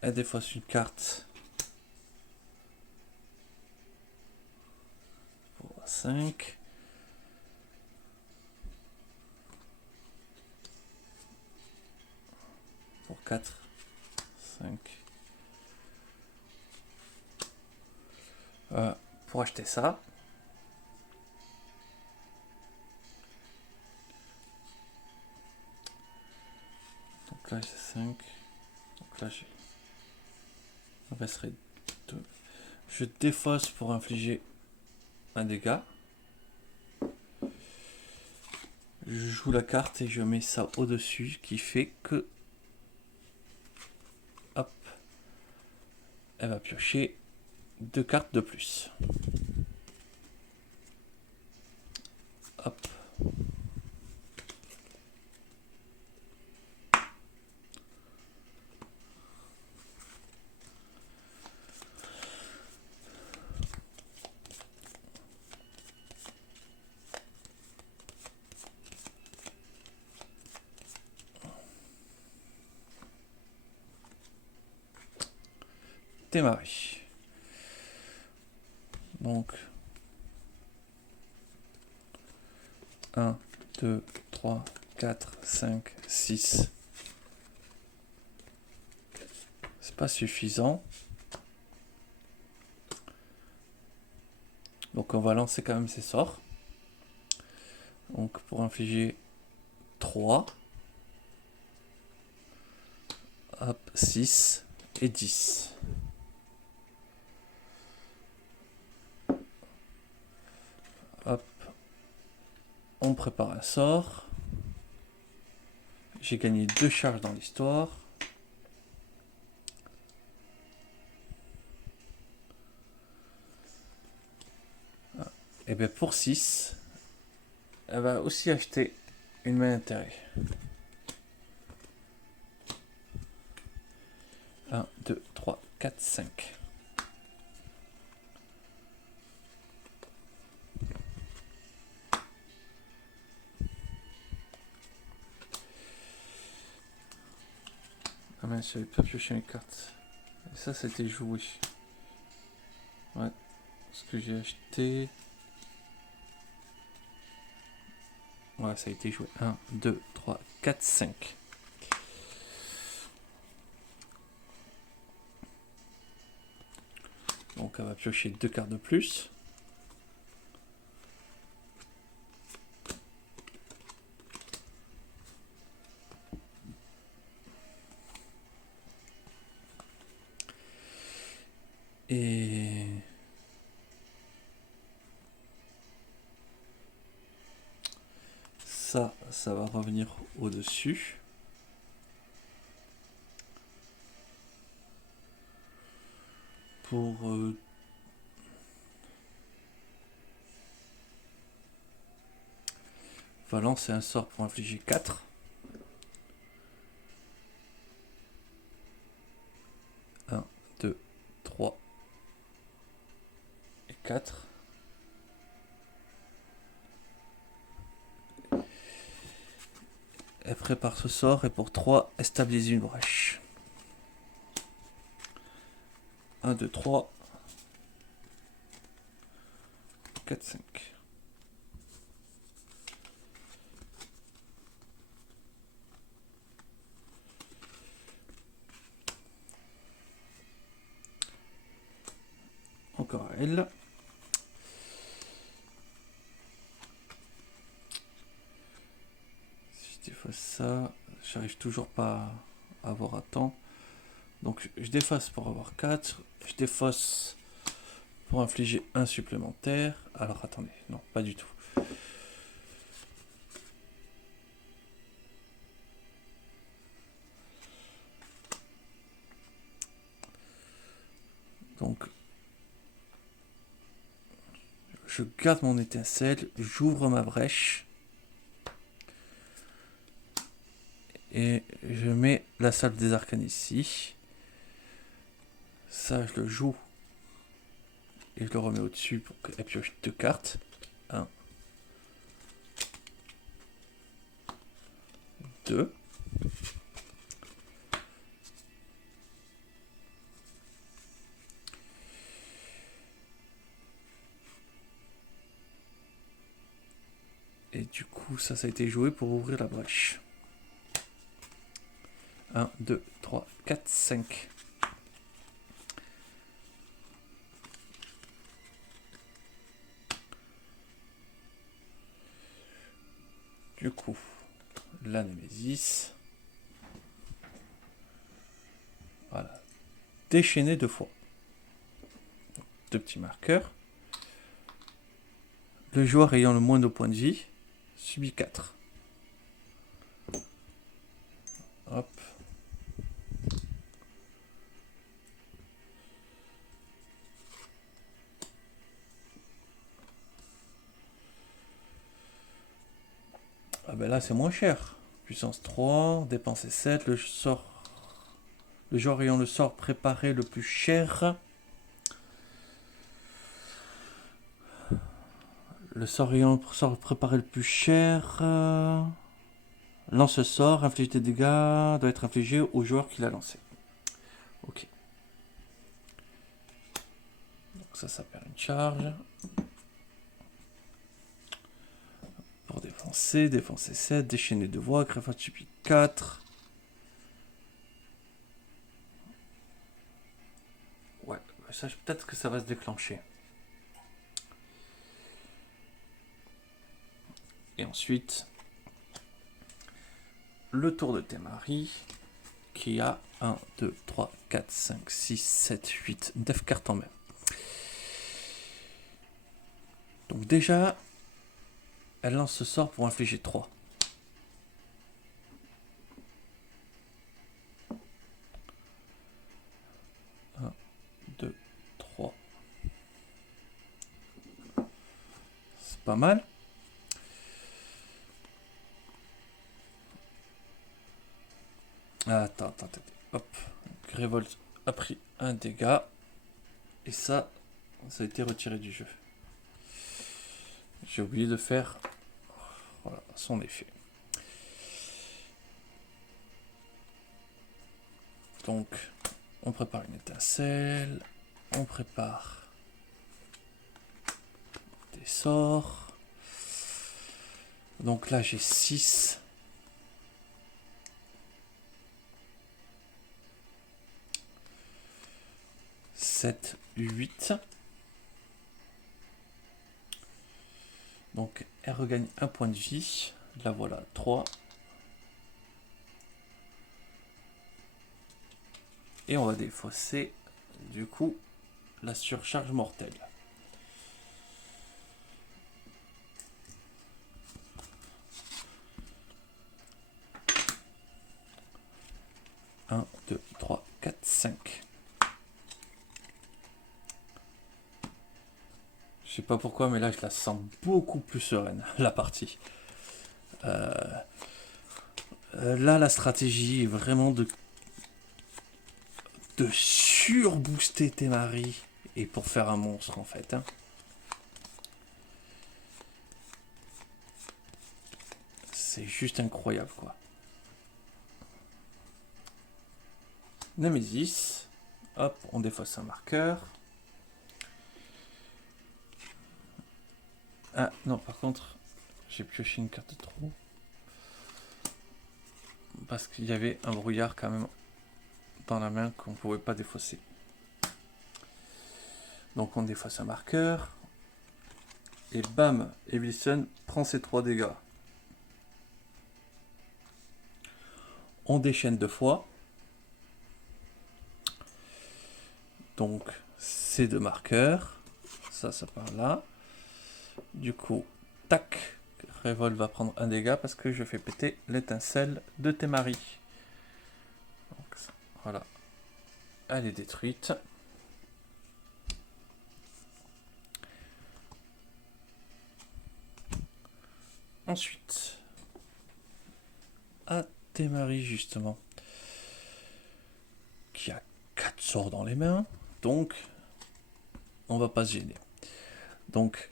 Elle défausse une carte. Pour 5. Pour 4. 5. Pour acheter ça. Donc là j'ai 5. Donc là j'ai... On baisserait 2. Je défausse pour infliger un dégât. Je joue la carte et je mets ça au-dessus, qui fait que... Hop. Elle va piocher 2 cartes de plus. Hop. Témari. Donc 1, 2, 3, 4, 5, 6. C'est pas suffisant. Donc on va lancer quand même ces sorts. Donc pour infliger 3. Hop, 6 et 10. Hop. On on prépare un sort. J'ai gagné 2 charges dans l'histoire. Et bien pour 6, elle va aussi acheter une main d'intérêt. 1, 2, 3, 4, 5. Ah mince, j'avais pas pioché une carte. Et ça, c'était joué. Ouais. Ce que j'ai acheté. Ouais, ça a été joué. 1, 2, 3, 4, 5. Donc, elle va piocher 2 cartes de plus. Et ça va revenir au-dessus. Pour va lancer un sort pour infliger 4. 1, 2, 3 et 4. Elle prépare ce sort et pour 3, elle stabilise une brèche. 1, 2, 3, 4, 5. Encore elle. Si je défasse ça, j'arrive toujours pas à avoir à temps. Donc je déface pour avoir 4. Je déface pour infliger 1 supplémentaire. Alors attendez, non, pas du tout. Donc je garde mon étincelle, j'ouvre ma brèche. Et je mets la salle des arcanes ici. Ça, je le joue. Et je le remets au-dessus pour qu'elle pioche 2 cartes. 1, 2. Et du coup, ça a été joué pour ouvrir la brèche. 1, 2, 3, 4, 5. Du coup, la Némésis. Voilà. Déchaîner 2 fois. 2 petits marqueurs. Le joueur ayant le moins de points de vie subit 4. Hop. Ah ben là c'est moins cher. Puissance 3, dépenser 7, le joueur ayant le sort préparé le plus cher. Le sort ayant le sort préparé le plus cher. Lance ce sort, inflige des dégâts, doit être infligé au joueur qui l'a lancé. Ok. Donc ça perd une charge. Pour défoncer 7, déchaîner 2 voix, greffage subit 4. Ouais, ça peut-être que ça va se déclencher. Et ensuite, le tour de Temari, qui a 1, 2, 3, 4, 5, 6, 7, 8, 9 cartes en main. Donc déjà, Elle lance ce sort pour infliger 3. Un, 2, 3. C'est pas mal. Attends. Hop. Révolte a pris un dégât. Et ça a été retiré du jeu. J'ai oublié de faire voilà, son effet. Donc, on prépare une étincelle. On prépare des sorts. Donc là, j'ai 6. Sept, 8. Donc, elle regagne un point de vie. Là, voilà, 3. Et on va défausser, du coup, la surcharge mortelle. Un, 2, 3, 4, 5. Je sais pas pourquoi, mais là, je la sens beaucoup plus sereine, la partie. Là, la stratégie est vraiment de surbooster tes maris et pour faire un monstre, en fait. Hein. C'est juste incroyable, quoi. Nemesis. Hop, on défausse un marqueur. Ah, non, par contre, j'ai pioché une carte de trop. Parce qu'il y avait un brouillard quand même dans la main qu'on ne pouvait pas défausser. Donc on défausse un marqueur. Et bam, Evilson prend ses 3 dégâts. On déchaîne 2 fois. Donc ces 2 marqueurs. Ça part là. Du coup, tac. Révolte va prendre un dégât parce que je fais péter l'étincelle de tes maris. Donc, voilà. Elle est détruite. Ensuite, à tes maris justement, qui a 4 sorts dans les mains, donc on va pas se gêner. Donc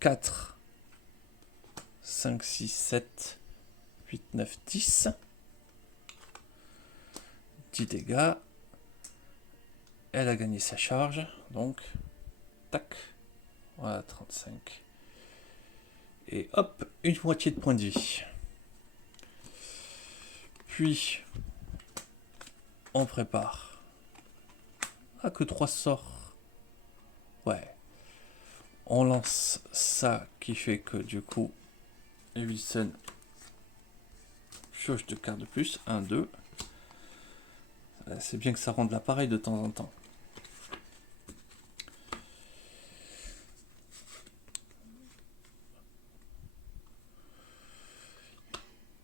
4, 5, 6, 7, 8, 9, 10. 10 dégâts. Elle a gagné sa charge, donc tac, voilà 35. Et hop, une moitié de point de vie. Puis, on prépare. Ah, que 3 sorts. Ouais. On lance ça qui fait que du coup, Wilson pioche 2 cartes de plus. 1, 2. C'est bien que ça rende l'appareil de temps en temps.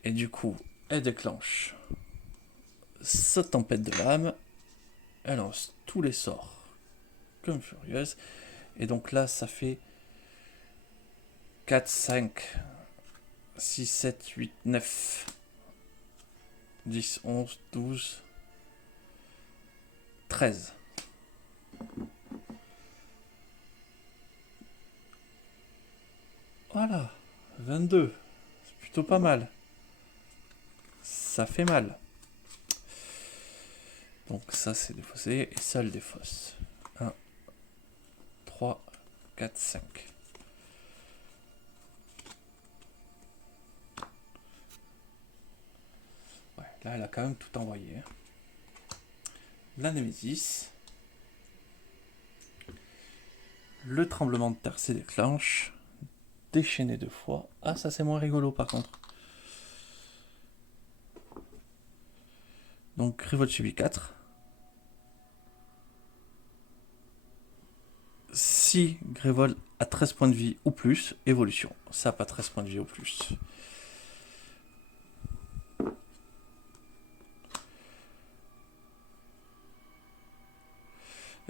Et du coup, elle déclenche sa tempête de l'âme. Elle lance tous les sorts comme furieuse. Et donc là, ça fait 4, 5, 6, 7, 8, 9, 10, 11, 12, 13. Voilà, 22. C'est plutôt pas mal. Ça fait mal. Donc ça c'est défaussé et ça le défausse. 1, 3, 4, 5. Ouais, là elle a quand même tout envoyé. La Némésis. Le tremblement de terre se déclenche. Déchaîné 2 fois. Ah, ça c'est moins rigolo par contre. Donc révolte subit 4. Si Grévold a 13 points de vie ou plus, évolution. Ça n'a pas 13 points de vie ou plus.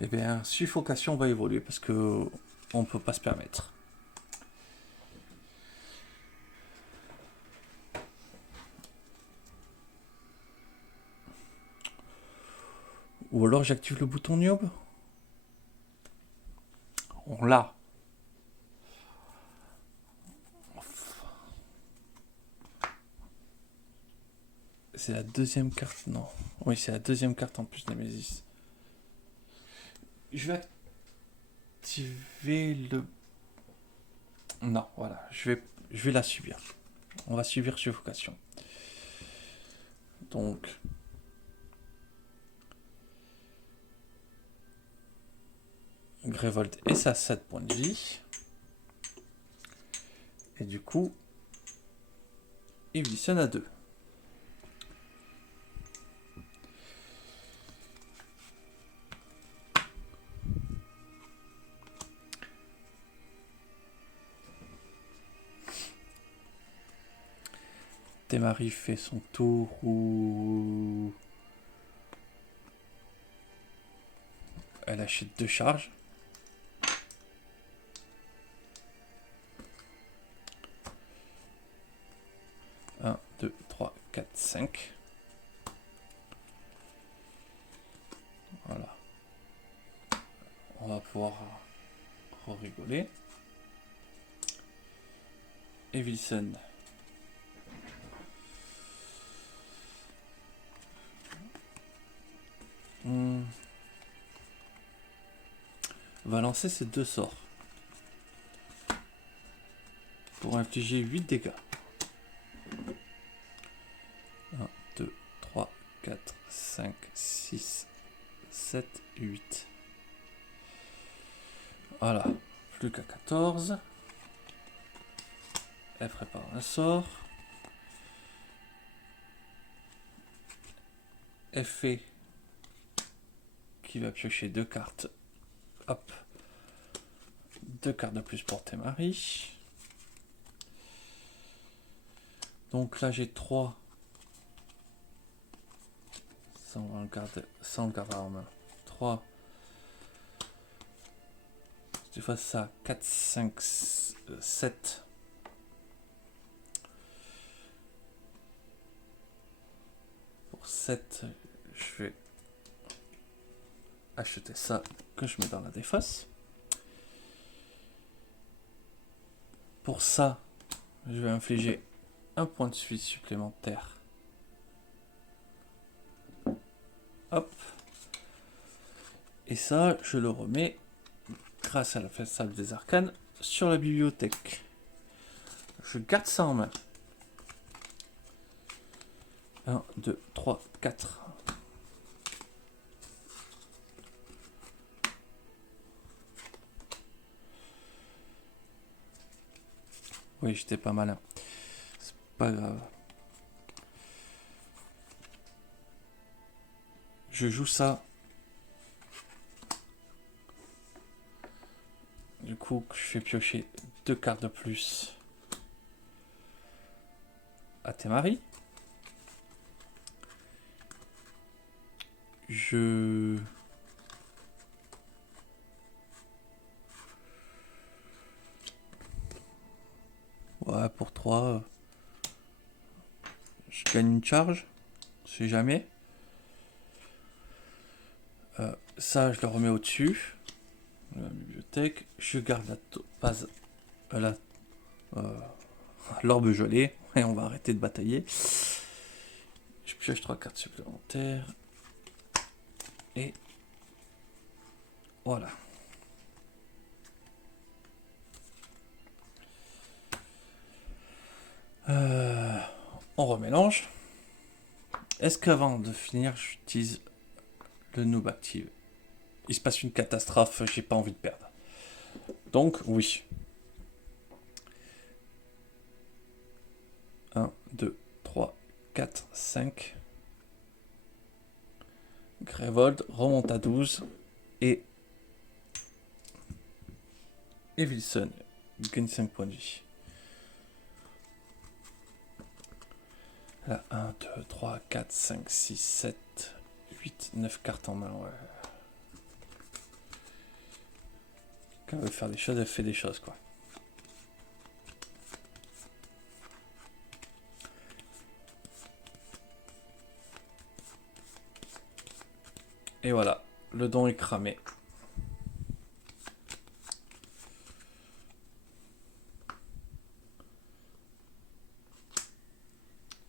Eh bien, suffocation va évoluer parce que on ne peut pas se permettre. Ou alors j'active le bouton Niobe. On l'a. C'est la deuxième carte, non. Oui, c'est la deuxième carte en plus Nemesis. Je vais activer le... Non, voilà, je vais la subir. On va subir suffocation. Donc... Grévold et sa 7 points de vie. Et du coup, Evilson à 2. Temari fait son tour où elle achète 2 charges. Un, 2, 3, 4, 5. Voilà. On va pouvoir rigoler. Evilson. Va lancer ses 2 sorts. Pour infliger 8 dégâts. 1, 2, 3, 4, 5, 6, 7, 8. Voilà. Plus qu'à 14. Elle prépare un sort. Elle fait qui va piocher 2 cartes. Hop. 2 cartes de plus pour Temari. Donc là j'ai 3. Sans le garde en main. 3. Je fais ça. 4, 5, 7. Pour 7, je vais acheter ça que je mets dans la défausse. Pour ça, je vais infliger un point de suite supplémentaire. Hop. Et ça, je le remets, grâce à la salle des arcanes, sur la bibliothèque. Je garde ça en main. 1, 2, 3, 4. Oui, j'étais pas malin. C'est pas grave. Je joue ça. Du coup, je fais piocher 2 cartes de plus à Temari. Ouais, pour 3. Je gagne une charge. On sait jamais. Ça, je le remets au-dessus. La bibliothèque. Je garde la base. L'orbe gelée. Et on va arrêter de batailler. Je pioche 3 cartes supplémentaires. Et voilà. On remélange. Est-ce qu'avant de finir, j'utilise le noob active? Il se passe une catastrophe, j'ai pas envie de perdre. Donc, oui. 1, 2, 3, 4, 5. Grévold remonte à 12. Et Et Wilson gagne 5 points de vie. Là, 1, 2, 3, 4, 5, 6, 7, 8, 9 cartes en main, ouais. Quand elle veut faire des choses, elle fait des choses, quoi. Et voilà, le don est cramé.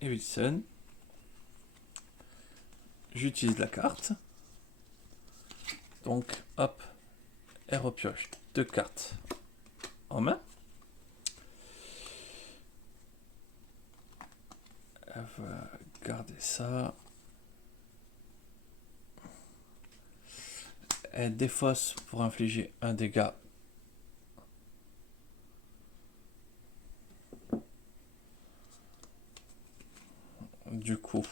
Et Wilson. J'utilise la carte. Donc, hop, elle repioche 2 cartes en main. Elle va garder ça. Elle défausse pour infliger un dégât. Du coup,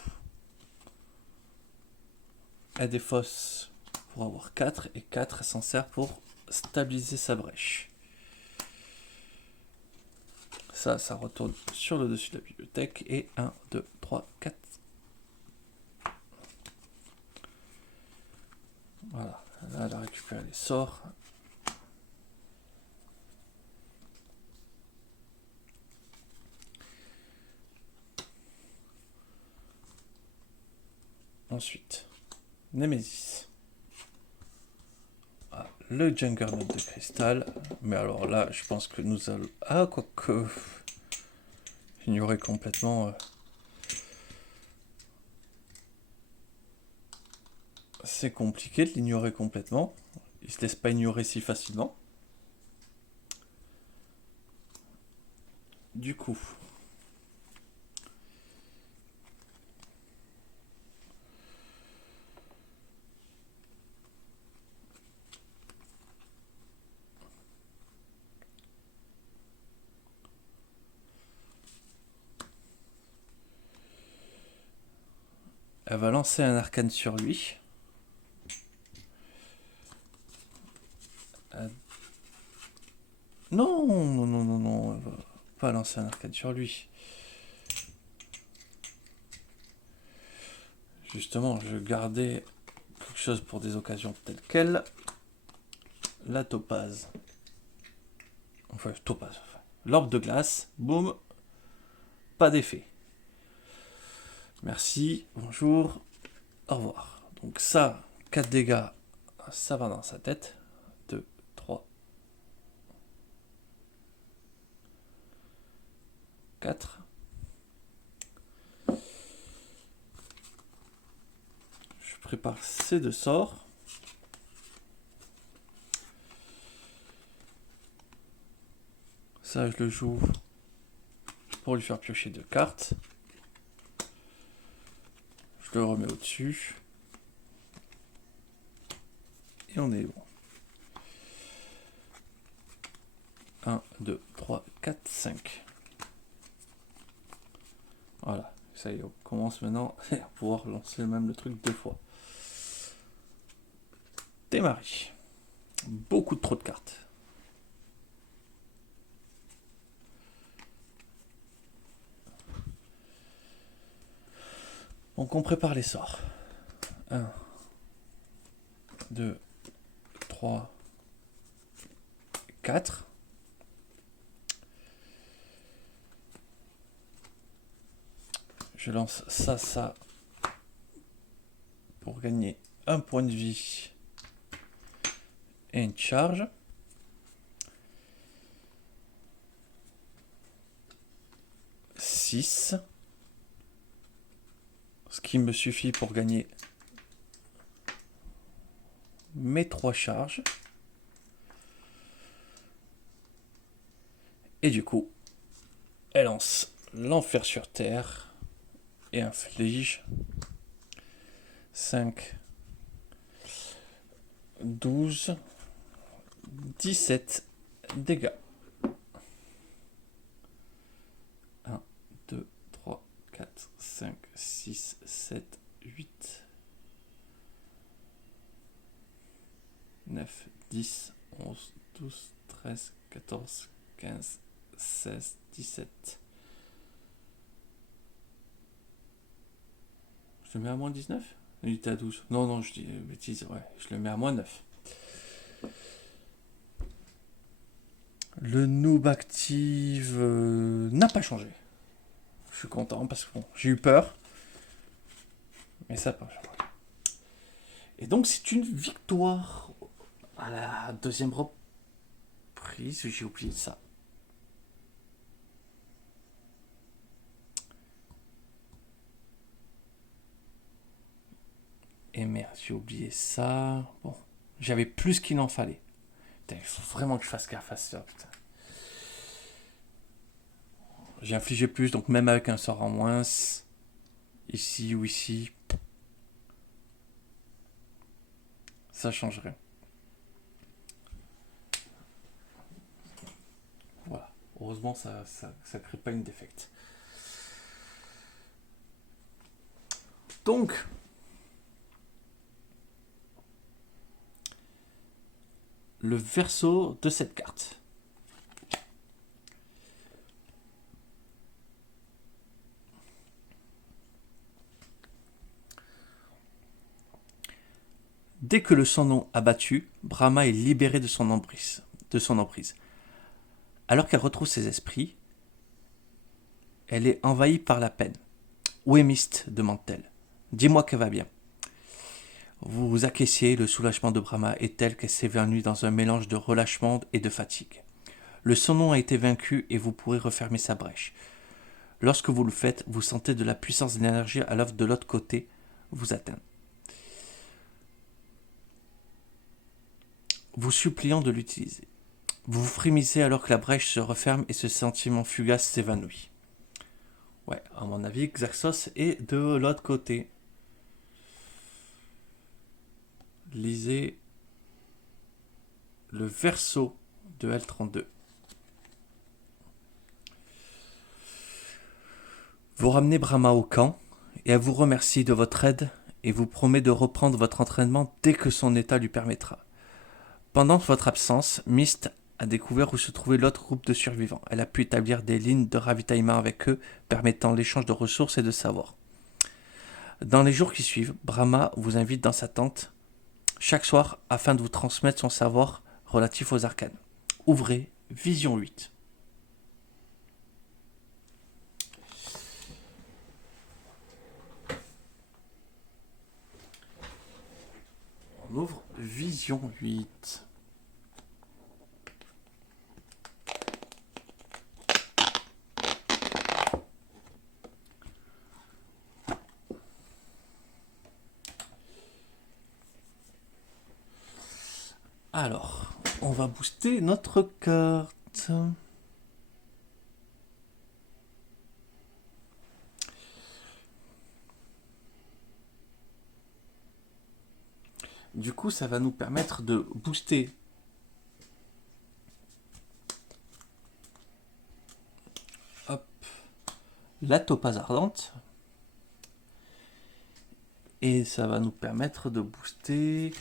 elle défausse pour avoir 4 et 4, elle s'en sert pour stabiliser sa brèche. Ça retourne sur le dessus de la bibliothèque et 1, 2, 3, 4. Voilà, là elle a récupéré les sorts. Ensuite, Nemesis. Ah, le Juggernaut de cristal. Mais alors là, je pense que nous allons... Ah, quoique... Ignorer complètement... C'est compliqué de l'ignorer complètement. Il se laisse pas ignorer si facilement. Du coup... Elle va lancer un arcane sur lui. Non, non, non, non, non, elle va pas lancer un arcane sur lui. Justement, je gardais quelque chose pour des occasions telles quelles. La topaze. Enfin, topaze. L'orbe de glace. Boum. Pas d'effet. Merci. Bonjour. Au revoir. Donc ça, 4 dégâts. Ça va dans sa tête. 2, 3, 4. Je prépare ces 2 sorts. Ça, je le joue pour lui faire piocher 2 cartes. Je le remets au-dessus. Et on est bon. 1, 2, 3, 4, 5. Voilà. Ça y est, on commence maintenant à pouvoir lancer même le truc 2 fois. Démarrer. Beaucoup trop de cartes. Donc on prépare les sorts. 1, 2, 3, 4. Je lance ça pour gagner un point de vie et une charge. Ce qui me suffit pour gagner mes 3 charges. Et du coup, elle lance l'enfer sur terre et inflige 5, 12, 17 dégâts. 1, 2, 3, 4, 5, 6, 7, 8, 9, 10, 11, 12, 13. 13, 14, 15, 16, 17. Je le mets à moins 19 ? Il était à 12. Non, non, je dis bêtise, ouais, je le mets à moins 9. Le noob active n'a pas changé. Je suis content parce que bon, j'ai eu peur. Mais ça n'a pas changé. Et donc c'est une victoire à la deuxième reprise. J'ai oublié ça. Et merde, j'ai oublié ça. Bon, j'avais plus qu'il en fallait. Putain, il faut vraiment que je fasse gaffe à ça, putain. J'ai infligé plus, donc même avec un sort en moins, ici ou ici, ça changerait. Voilà. Heureusement, ça crée pas une défecte. Donc, le verso de cette carte. Dès que le Sans-Nom a battu, Brahma est libérée de son emprise. Alors qu'elle retrouve ses esprits, elle est envahie par la peine. « Où est Myst ?» demande-t-elle. « Dis-moi qu'elle va bien. » Vous vous acquiescez, le soulagement de Brahma est tel qu'elle s'évanouit dans un mélange de relâchement et de fatigue. Le Sans-Nom a été vaincu et vous pourrez refermer sa brèche. Lorsque vous le faites, vous sentez de la puissance de l'énergie à l'œuvre de l'autre côté vous atteindre. Vous suppliant de l'utiliser. Vous vous frémissez alors que la brèche se referme et ce sentiment fugace s'évanouit. Ouais, à mon avis, Xaxos est de l'autre côté. Lisez le verso de L32. Vous ramenez Brahma au camp et elle vous remercie de votre aide et vous promet de reprendre votre entraînement dès que son état lui permettra. Pendant votre absence, Myst a découvert où se trouvait l'autre groupe de survivants. Elle a pu établir des lignes de ravitaillement avec eux, permettant l'échange de ressources et de savoir. Dans les jours qui suivent, Brahma vous invite dans sa tente chaque soir afin de vous transmettre son savoir relatif aux arcanes. Ouvrez Vision 8. On ouvre Vision 8. Alors, on va booster notre carte. Du coup, ça va nous permettre de booster la topaze ardente. Et ça va nous permettre de booster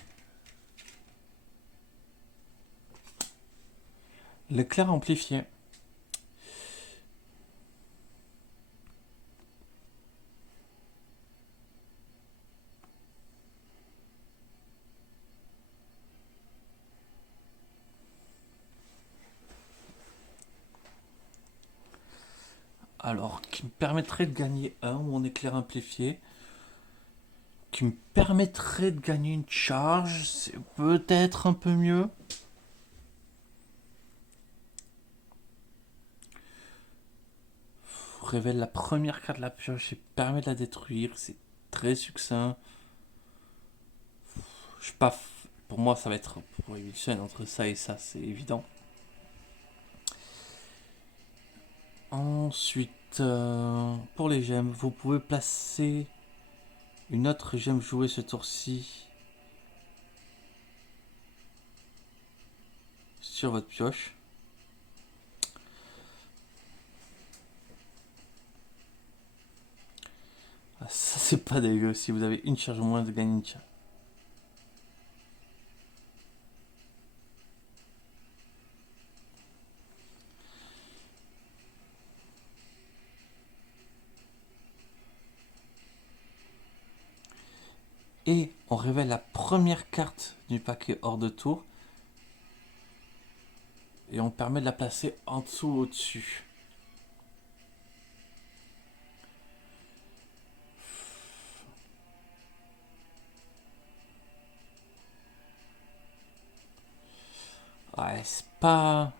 l'éclair amplifié. Alors, qui me permettrait de gagner mon éclair amplifié. Qui me permettrait de gagner une charge. C'est peut-être un peu mieux. Révèle la première carte de la pioche et permet de la détruire. C'est très succinct. Je sais pas. Pour moi, ça va être pour Evolution entre ça et ça, c'est évident. Ensuite, pour les gemmes, vous pouvez placer une autre gemme jouée ce tour-ci sur votre pioche. Ah, ça, c'est pas dégueu. Si vous avez une charge en moins, de gagner une charge. Et on révèle la première carte du paquet hors de tour. Et on permet de la placer en dessous ou au-dessus. Ouais, c'est pas...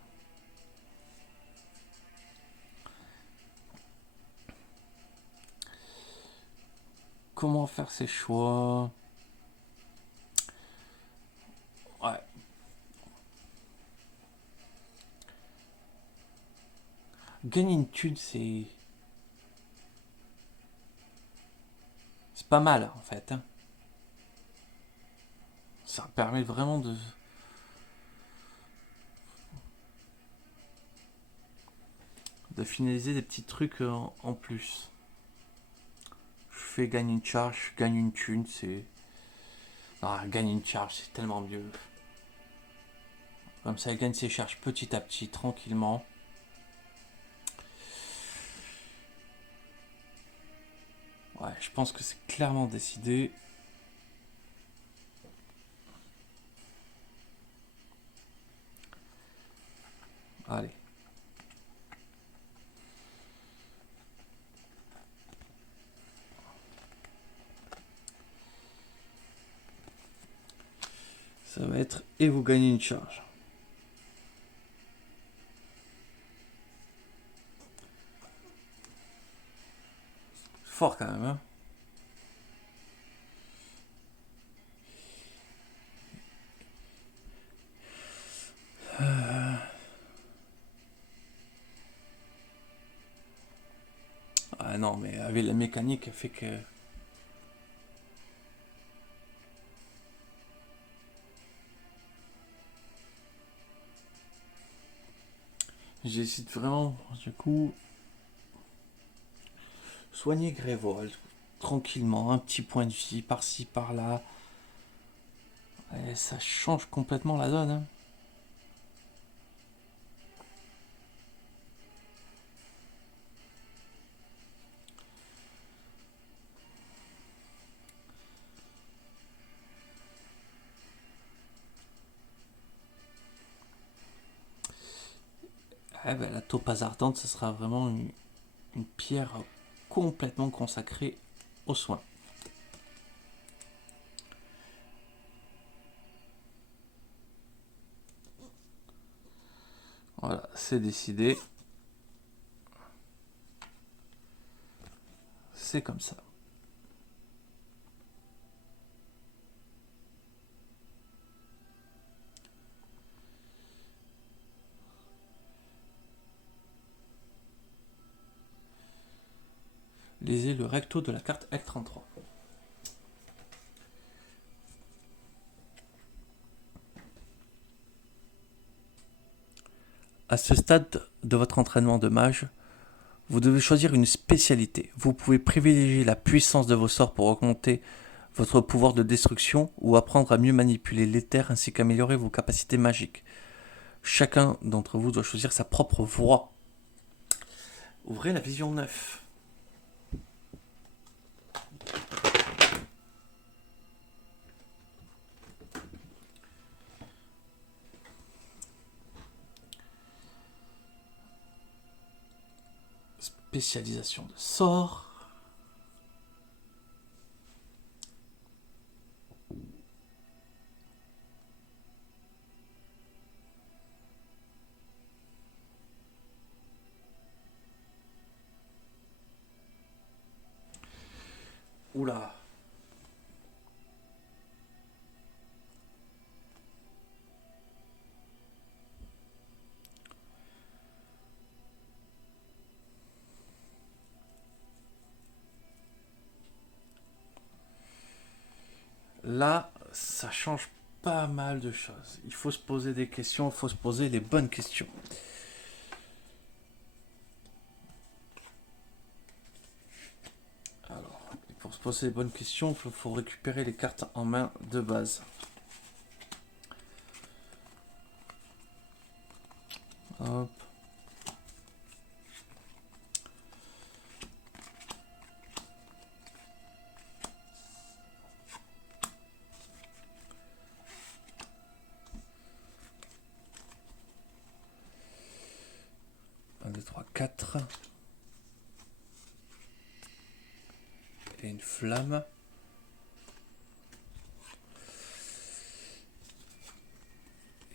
Comment faire ses choix? Ouais. Gagner une thune, c'est... C'est pas mal, en fait. Hein. Ça permet vraiment de finaliser des petits trucs en plus. Je fais gagner une charge, je gagne une thune, c'est... Ah, gagner une charge, c'est tellement mieux. Comme ça, elle gagne ses charges petit à petit, tranquillement. Ouais, je pense que c'est clairement décidé. Allez. Ça va être et vous gagnez une charge. Fort quand même, hein. Ah non, mais avec la mécanique, elle fait que... J'hésite vraiment, du coup... Soigner Grévol, tranquillement, un petit point de vie, par-ci, par-là. Et ça change complètement la donne, hein. Ah ben, la topaze ardente, ce sera vraiment une pierre complètement consacrée aux soins. Voilà, c'est décidé. C'est comme ça. Lisez le recto de la carte L33. À ce stade de votre entraînement de mage, vous devez choisir une spécialité. Vous pouvez privilégier la puissance de vos sorts pour augmenter votre pouvoir de destruction ou apprendre à mieux manipuler l'éther ainsi qu'améliorer vos capacités magiques. Chacun d'entre vous doit choisir sa propre voie. Ouvrez la vision 9. Spécialisation de sorts. Oula. Là, ça change pas mal de choses. Il faut se poser des questions, il faut se poser les bonnes questions. Alors, pour se poser les bonnes questions, il faut récupérer les cartes en main de base. Hop. 4. Et une flamme.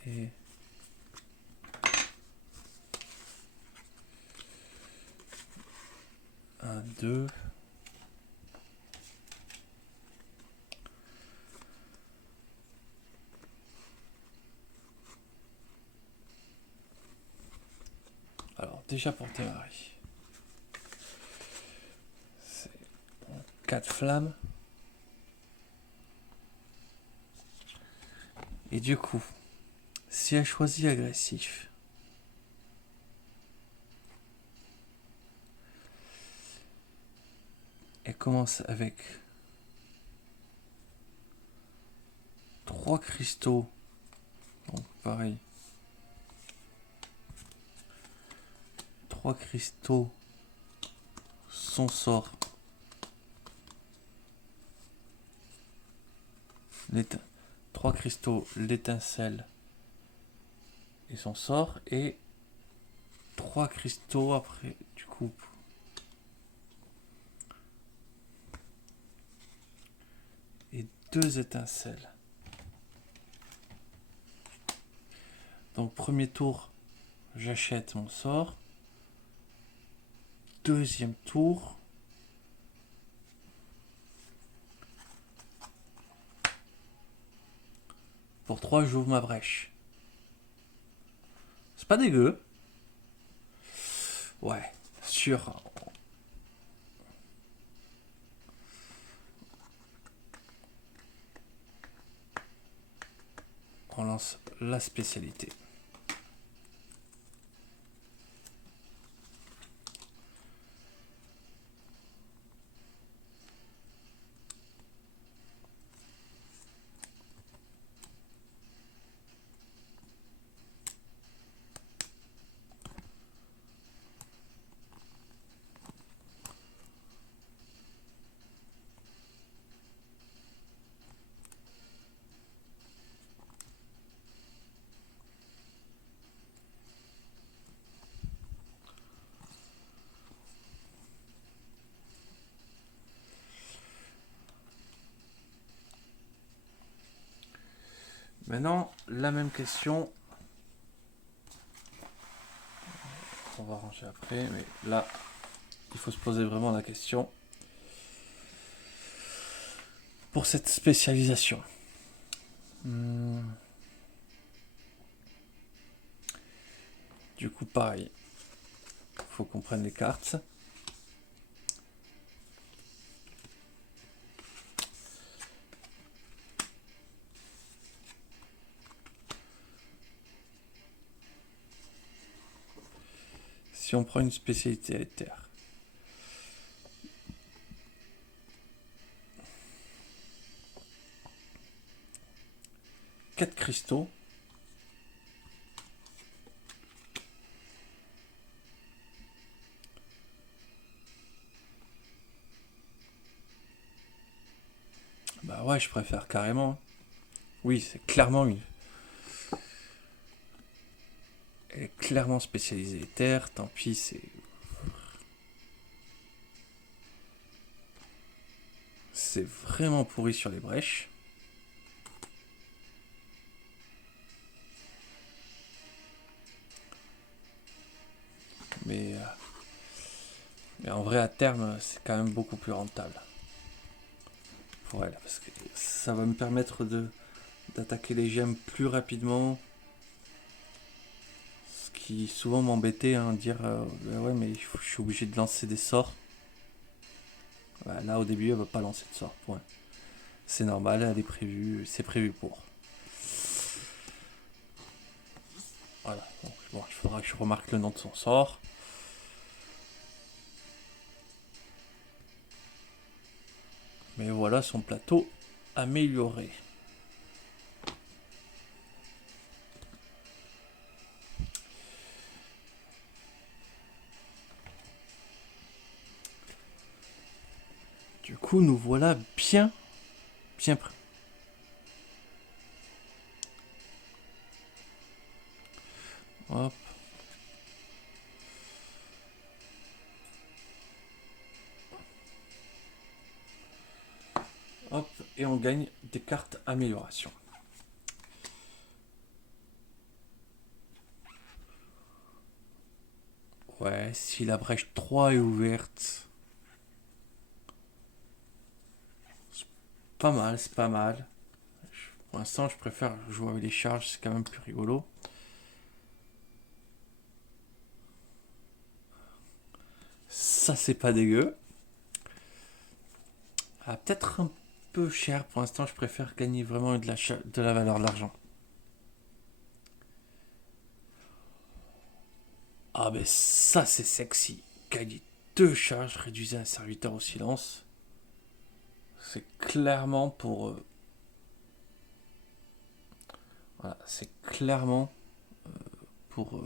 Et un 2. Alors déjà pour démarrer, c'est 4 flammes. Et du coup, si elle choisit agressif, elle commence avec 3 cristaux. Donc pareil. 3 cristaux. Son sort. 3 cristaux, l'étincelle et son sort. Et 3 cristaux après, du coup. Et 2 étincelles. Donc premier tour, j'achète mon sort. Deuxième tour. Pour 3, j'ouvre ma brèche. C'est pas dégueu. Ouais, sûr. On lance la spécialité. Maintenant, la même question. On va ranger après, mais là, il faut se poser vraiment la question. Pour cette spécialisation. Du coup, pareil. Il faut qu'on prenne les cartes. Si on prend une spécialité éther. Quatre cristaux. Bah ouais, je préfère carrément. Oui, c'est clairement une. Elle est clairement spécialisée éther. Tant pis, c'est. C'est vraiment pourri sur les brèches. Mais en vrai, à terme, c'est quand même beaucoup plus rentable. Pour elle, parce que ça va me permettre d'attaquer les gemmes plus rapidement. Ce qui souvent m'embêtait, hein, dire bah ouais, mais je suis obligé de lancer des sorts. Bah, là, au début, elle va pas lancer de sort. Point. C'est normal, elle est prévue, c'est prévu pour. Voilà. Donc, bon, il faudra que je remarque le nom de son sort. Mais voilà son plateau amélioré. Du coup, nous voilà bien prêts. Hop. et on gagne des cartes amélioration. Ouais, si la brèche 3 est ouverte, c'est pas mal, c'est pas mal. Pour l'instant, je préfère jouer avec les charges, c'est quand même plus rigolo. Ça, c'est pas dégueu. Ah, peut-être un peu cher. Pour l'instant, je préfère gagner vraiment de la valeur de l'argent. Ah, ben ça, c'est sexy. Gagner 2 charges, réduisez un serviteur au silence. C'est clairement pour. Voilà, c'est clairement pour.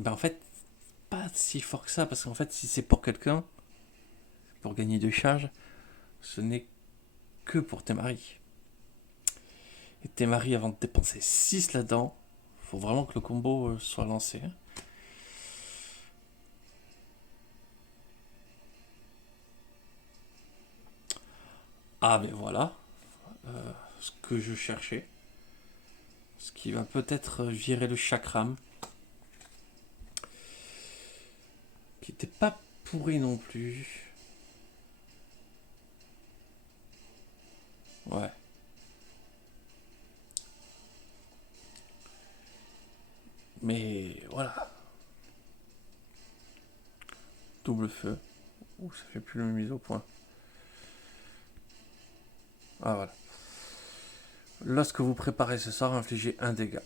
Ben en fait, pas si fort que ça, parce qu'en fait, si c'est pour quelqu'un, pour gagner 2 charges, ce n'est que pour tes maris. Et tes maris, avant de dépenser 6 là-dedans, faut vraiment que le combo soit lancé. Ah, mais voilà, ce que je cherchais. Ce qui va peut-être virer le chakram. Qui n'était pas pourri non plus. Ouais. Mais voilà. Double feu. Ouh, ça fait plus le mise au point. Ah voilà. Lorsque vous préparez ce sort, infligez un dégât.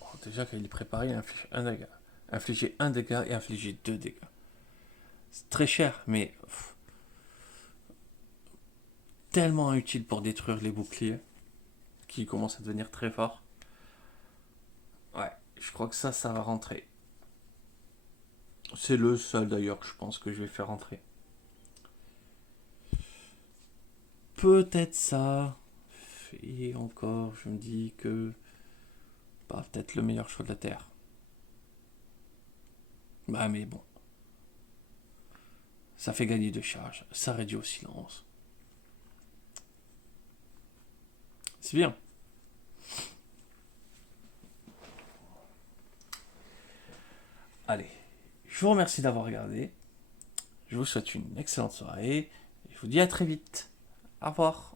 Bon, déjà qu'il est préparé, il inflige un dégât. Infligez un dégât et infligez 2 dégâts. C'est très cher, mais tellement utile pour détruire les boucliers qui commencent à devenir très forts. Ouais, je crois que ça va rentrer. C'est le seul d'ailleurs que je pense que je vais faire rentrer. Peut-être ça. Et encore, je me dis que pas peut-être le meilleur choix de la Terre. Bah mais bon. Ça fait gagner de charge. Ça réduit au silence. C'est bien. Allez. Je vous remercie d'avoir regardé. Je vous souhaite une excellente soirée. Et je vous dis à très vite. Au revoir.